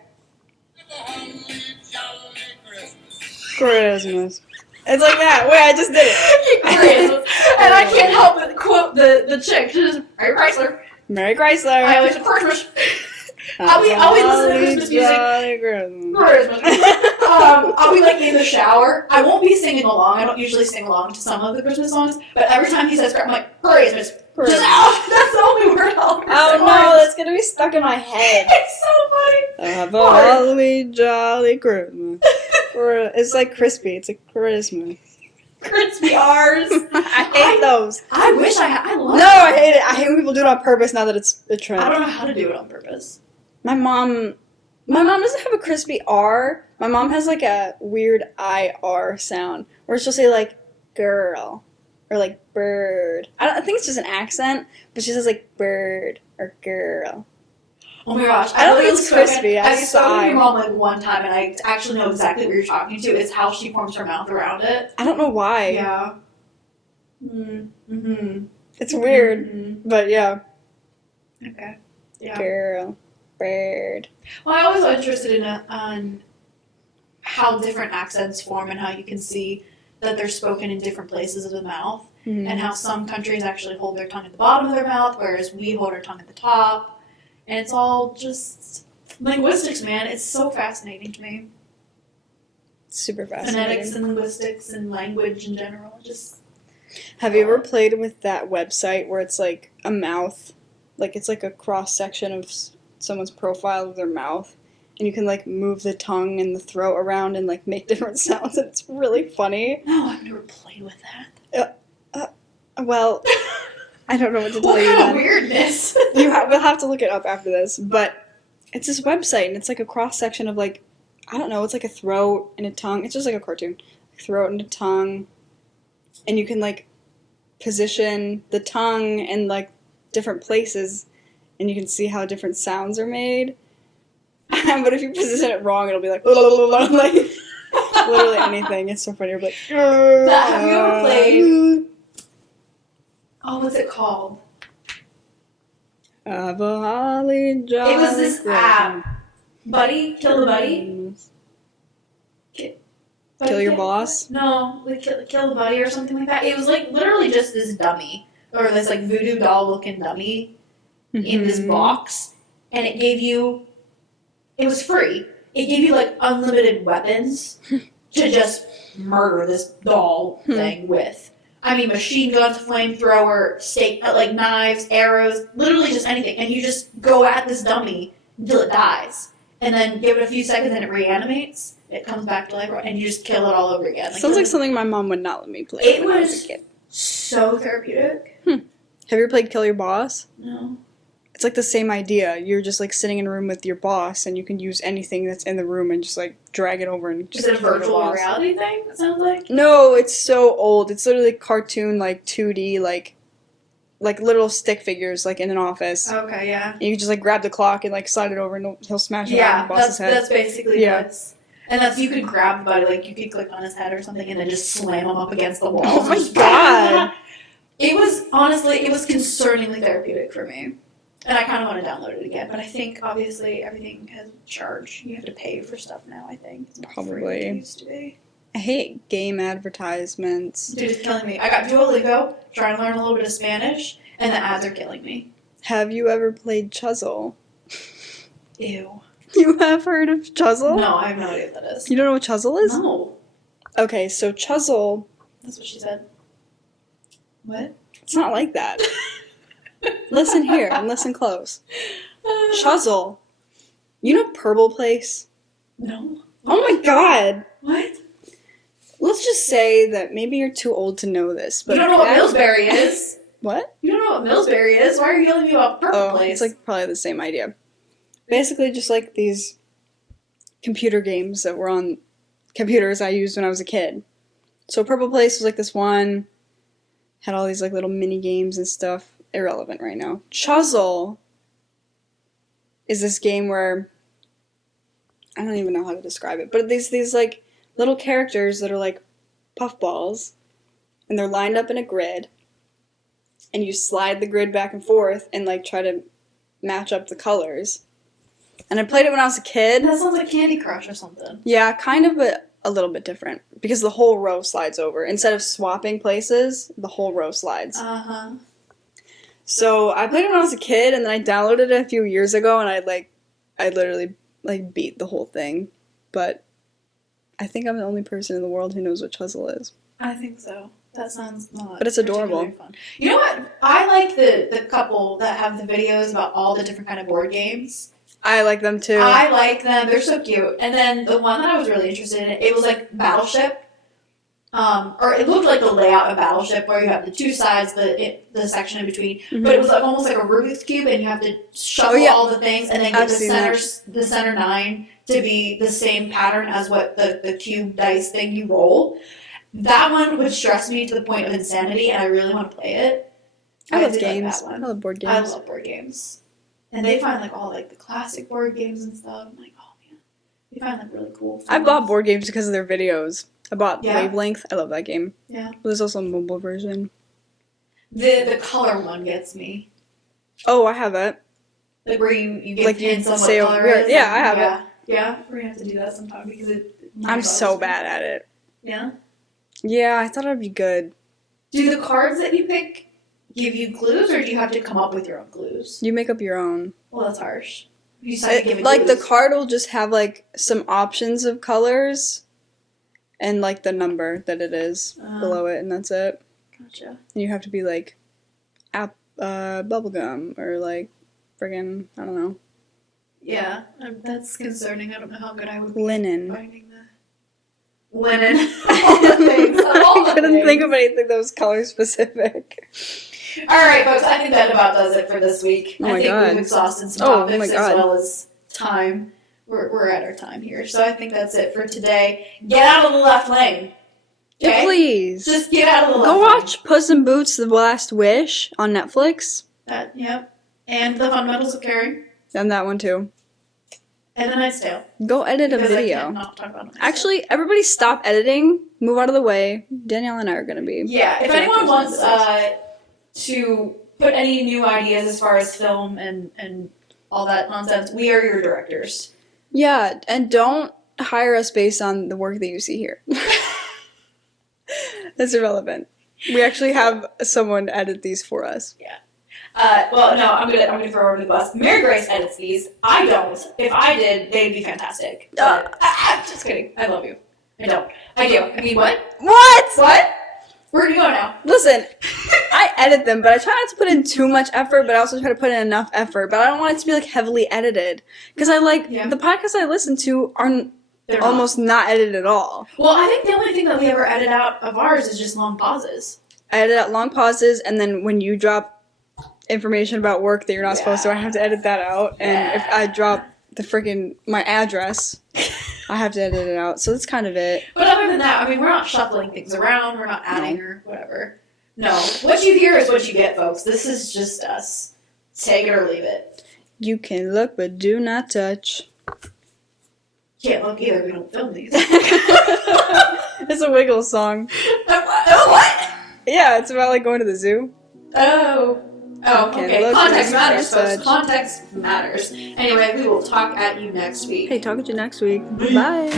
Christmas. It's like that. Wait, I just did it. Christmas. And I can't help but quote the chick. She's just, Merry Chrysler. Merry Chrysler. I always say Christmas. I'll be listening to Christmas music. Jolly Christmas. Christmas. I'll be like in the shower. I won't be singing along. I don't usually sing along to some of the Christmas songs, but every time he says, I'm like, Christmas. Just, that's the only word I'll ever Oh say. no, that's gonna be stuck in my head. It's so funny. Have a holly jolly Christmas. It's like crispy. It's like Christmas. Crispy R's. I hate those. I wish I love No, I hate it. I hate when people do it on purpose now that it's a trend. I don't know how to do it on purpose. My mom doesn't have a crispy R. My mom has like a weird IR sound where she'll say like girl or like bird. I think it's just an accent, but she says like bird or girl. Oh my gosh. I don't think literally it's crispy, I I've spoken to sigh. your mom like one time, and I actually know exactly what you're talking to. It's how she forms her mouth around it. I don't know why. Yeah. Mm-hmm. It's weird, Mm-hmm. but yeah. Okay. Yeah. Girl, bird. Well, I always was interested in on how different accents form and how you can see that they're spoken in different places of the mouth, Mhm. and how some countries actually hold their tongue at the bottom of their mouth, whereas we hold our tongue at the top. And it's all just linguistics, man. It's so fascinating to me. Super Phonetics fascinating. and linguistics and language in general. Just Have you ever played with that website where it's like a mouth, like it's like a cross section of someone's profile of their mouth, and you can like move the tongue and the throat around and like make different sounds, and it's really funny. no, I've never played with that. Well, I don't know what to tell What you. kind of then. weirdness? We'll have to look it up after this, but it's this website, and it's like a cross section of like, I don't know, it's like a throat and a tongue. It's just like a cartoon, throat and a tongue, and you can like position the tongue in like different places, and you can see how different sounds are made. But if you position it wrong, it'll be like like literally anything. It's so funny. You're like, Have you ever played- Oh, what's it called? Have a holly jolly It was this Christmas. app. Buddy? Kill the Buddy? Kill your boss? No, like kill the buddy or something like that. It was like literally just this dummy, or this like voodoo doll looking dummy in this Mhm. box, and it gave you. It was free. It gave you like unlimited weapons to just murder this doll thing with. I mean, machine guns, flamethrower, stake, like knives, arrows, literally just anything, and you just go at this dummy until it dies, and then give it a few seconds and it reanimates. It comes back to life, and you just kill it all over again. Sounds like something my mom would not let me play It when I was was- a kid. so therapeutic. Have you ever played Kill Your Boss? No. It's like the same idea. You're just like sitting in a room with your boss, and you can use anything that's in the room and just like drag it over and Is just it a kill the virtual boss. reality thing? It sounds like. No, it's so old. It's literally cartoon, like 2D, like little stick figures, like in an office. Okay, yeah. And you can just like grab the clock and like slide it over, and he'll smash it on Yeah, the boss's head. that's basically Yeah. this. And that's you could grab the buddy, like you could click on his head or something, and then just slam him up against the wall. Oh my God. It was honestly, it was concerningly therapeutic for me, and I kind of want to download it again. But I think obviously everything has a charge. You have to pay for stuff now. I think it's not free like Probably. it used to be. I hate game advertisements. Dude, it's killing me. I got Duolingo, trying to learn a little bit of Spanish, and the ads are killing me. Have you ever played Chuzzle? Ew. You have heard of Chuzzle? No, I have no idea what that is. You don't know what Chuzzle is? No, Okay, so Chuzzle, that's what she said. What? it's not like that. Listen here and listen close. Chuzzle. You know Purple Place? No. Oh my god! What? Let's just say that maybe you're too old to know this, but You don't know what back- Millsbury is. What? You don't know what Millsbury is. Why are you yelling me about Purple Oh, Place? it's like probably the same idea. Basically, just like these computer games that were on computers I used when I was a kid. So Purple Place was like this one, had all these like little mini games and stuff. Irrelevant right now. Chuzzle is this game where I don't even know how to describe it, but these like little characters that are like puffballs, and they're lined up in a grid, and you slide the grid back and forth and like try to match up the colors. And I played it when I was a kid. that sounds like Candy Crush or something. Yeah, kind of, but a little bit different because the whole row slides over. Instead of swapping places, the whole row slides. Uh-huh. So I played it when I was a kid, and then I downloaded it a few years ago, and I like I literally like beat the whole thing, but I think I'm the only person in the world who knows what Chuzzle is. I think so. That sounds not. But it's adorable. particularly fun. You know what? I like the couple that have the videos about all the different kind of board games. I like them too. I like them. They're so cute. And then the one that I was really interested in, it was like Battleship. Or it looked like the layout of Battleship, where you have the two sides, the section in between. But it was like almost like a Rubik's cube, and you have to shuffle all the things, and then get I've seen that. the center 9 to be the same pattern as what the cube dice thing you roll. That one would stress me to the point of insanity, and I really want to play it. I love did like games. that I one. love board I games. love board games. And they find like all like the classic board games and stuff. I'm like, oh man, they find like really cool. I bought board games because of their videos. I bought Yeah. Wavelength. I love that game. Yeah. There's also a mobile version. The color one gets me. Oh, I have it. Like where you get Like you hints on what say color over- it is. yeah, I have it. Yeah, we're gonna have to do that sometime because I'm so bad at it. Yeah. Yeah, I thought it'd be good. Do the cards that you pick give you clues, or do you have to come up with your own clues? You make up your own. Well, that's harsh. You decide to give it Like the clues. card will just have like some options of colors and like the number that it is below it, and that's it. Gotcha. And you have to be like bubblegum or like friggin' I don't know, Yeah, that's concerning. I don't know how good I would be at linen. finding the linen. All the things. All the I couldn't things. think of anything that was color specific. All right, folks. I think that about does it for this week. Oh I my think God. we've exhausted some Oh topics my as God. well as time. We're at our time here, so I think that's it for today. Get out of the left lane. Yeah, Okay? please. Just get out of the left Go lane. watch Puss in Boots: The Last Wish on Netflix. That. Yep. And the fundamentals of caring. And that one too. And the Knight's Tale. Go edit a Because I video. can't not talk about Knight's Actually, everybody stop editing. Move out of the way. Danielle and I are gonna be. Tale. Yeah. If anyone wants to put any new ideas as far as film and all that nonsense, we are your directors. Yeah, and don't hire us based on the work that you see here. That's irrelevant. We actually have someone edit these for us. Well, no, I'm gonna throw her under the bus. Mary Grace edits these. I don't. If I did, they'd be fantastic. But, just kidding. I love you. I don't. I do. I mean, what? What? What? Where do you go now? Listen, I edit them, but I try not to put in too much effort, but I also try to put in enough effort. But I don't want it to be like heavily edited. Because I like, Yeah. the podcasts I listen to are They're not. almost not edited at all. Well, I think the only thing that we ever edit out of ours is just long pauses. I edit out long pauses, and then when you drop information about work that you're not supposed to, I have to edit that out. And if I drop the freaking my address, I have to edit it out. So that's kind of it. But other than that, I mean, we're not shuffling things around. We're not adding or whatever. No. What you hear is what you get, folks. This is just us. Take it or leave it. You can look, but do not touch. Can't look either. We don't film these. It's a Wiggles song. What? Yeah, it's about like going to the zoo. Oh. Oh, Okay, okay. look, Context look, matters, look, folks. touch. Context matters. Anyway, we will talk at you next week. Hey, talk to you next week. Bye.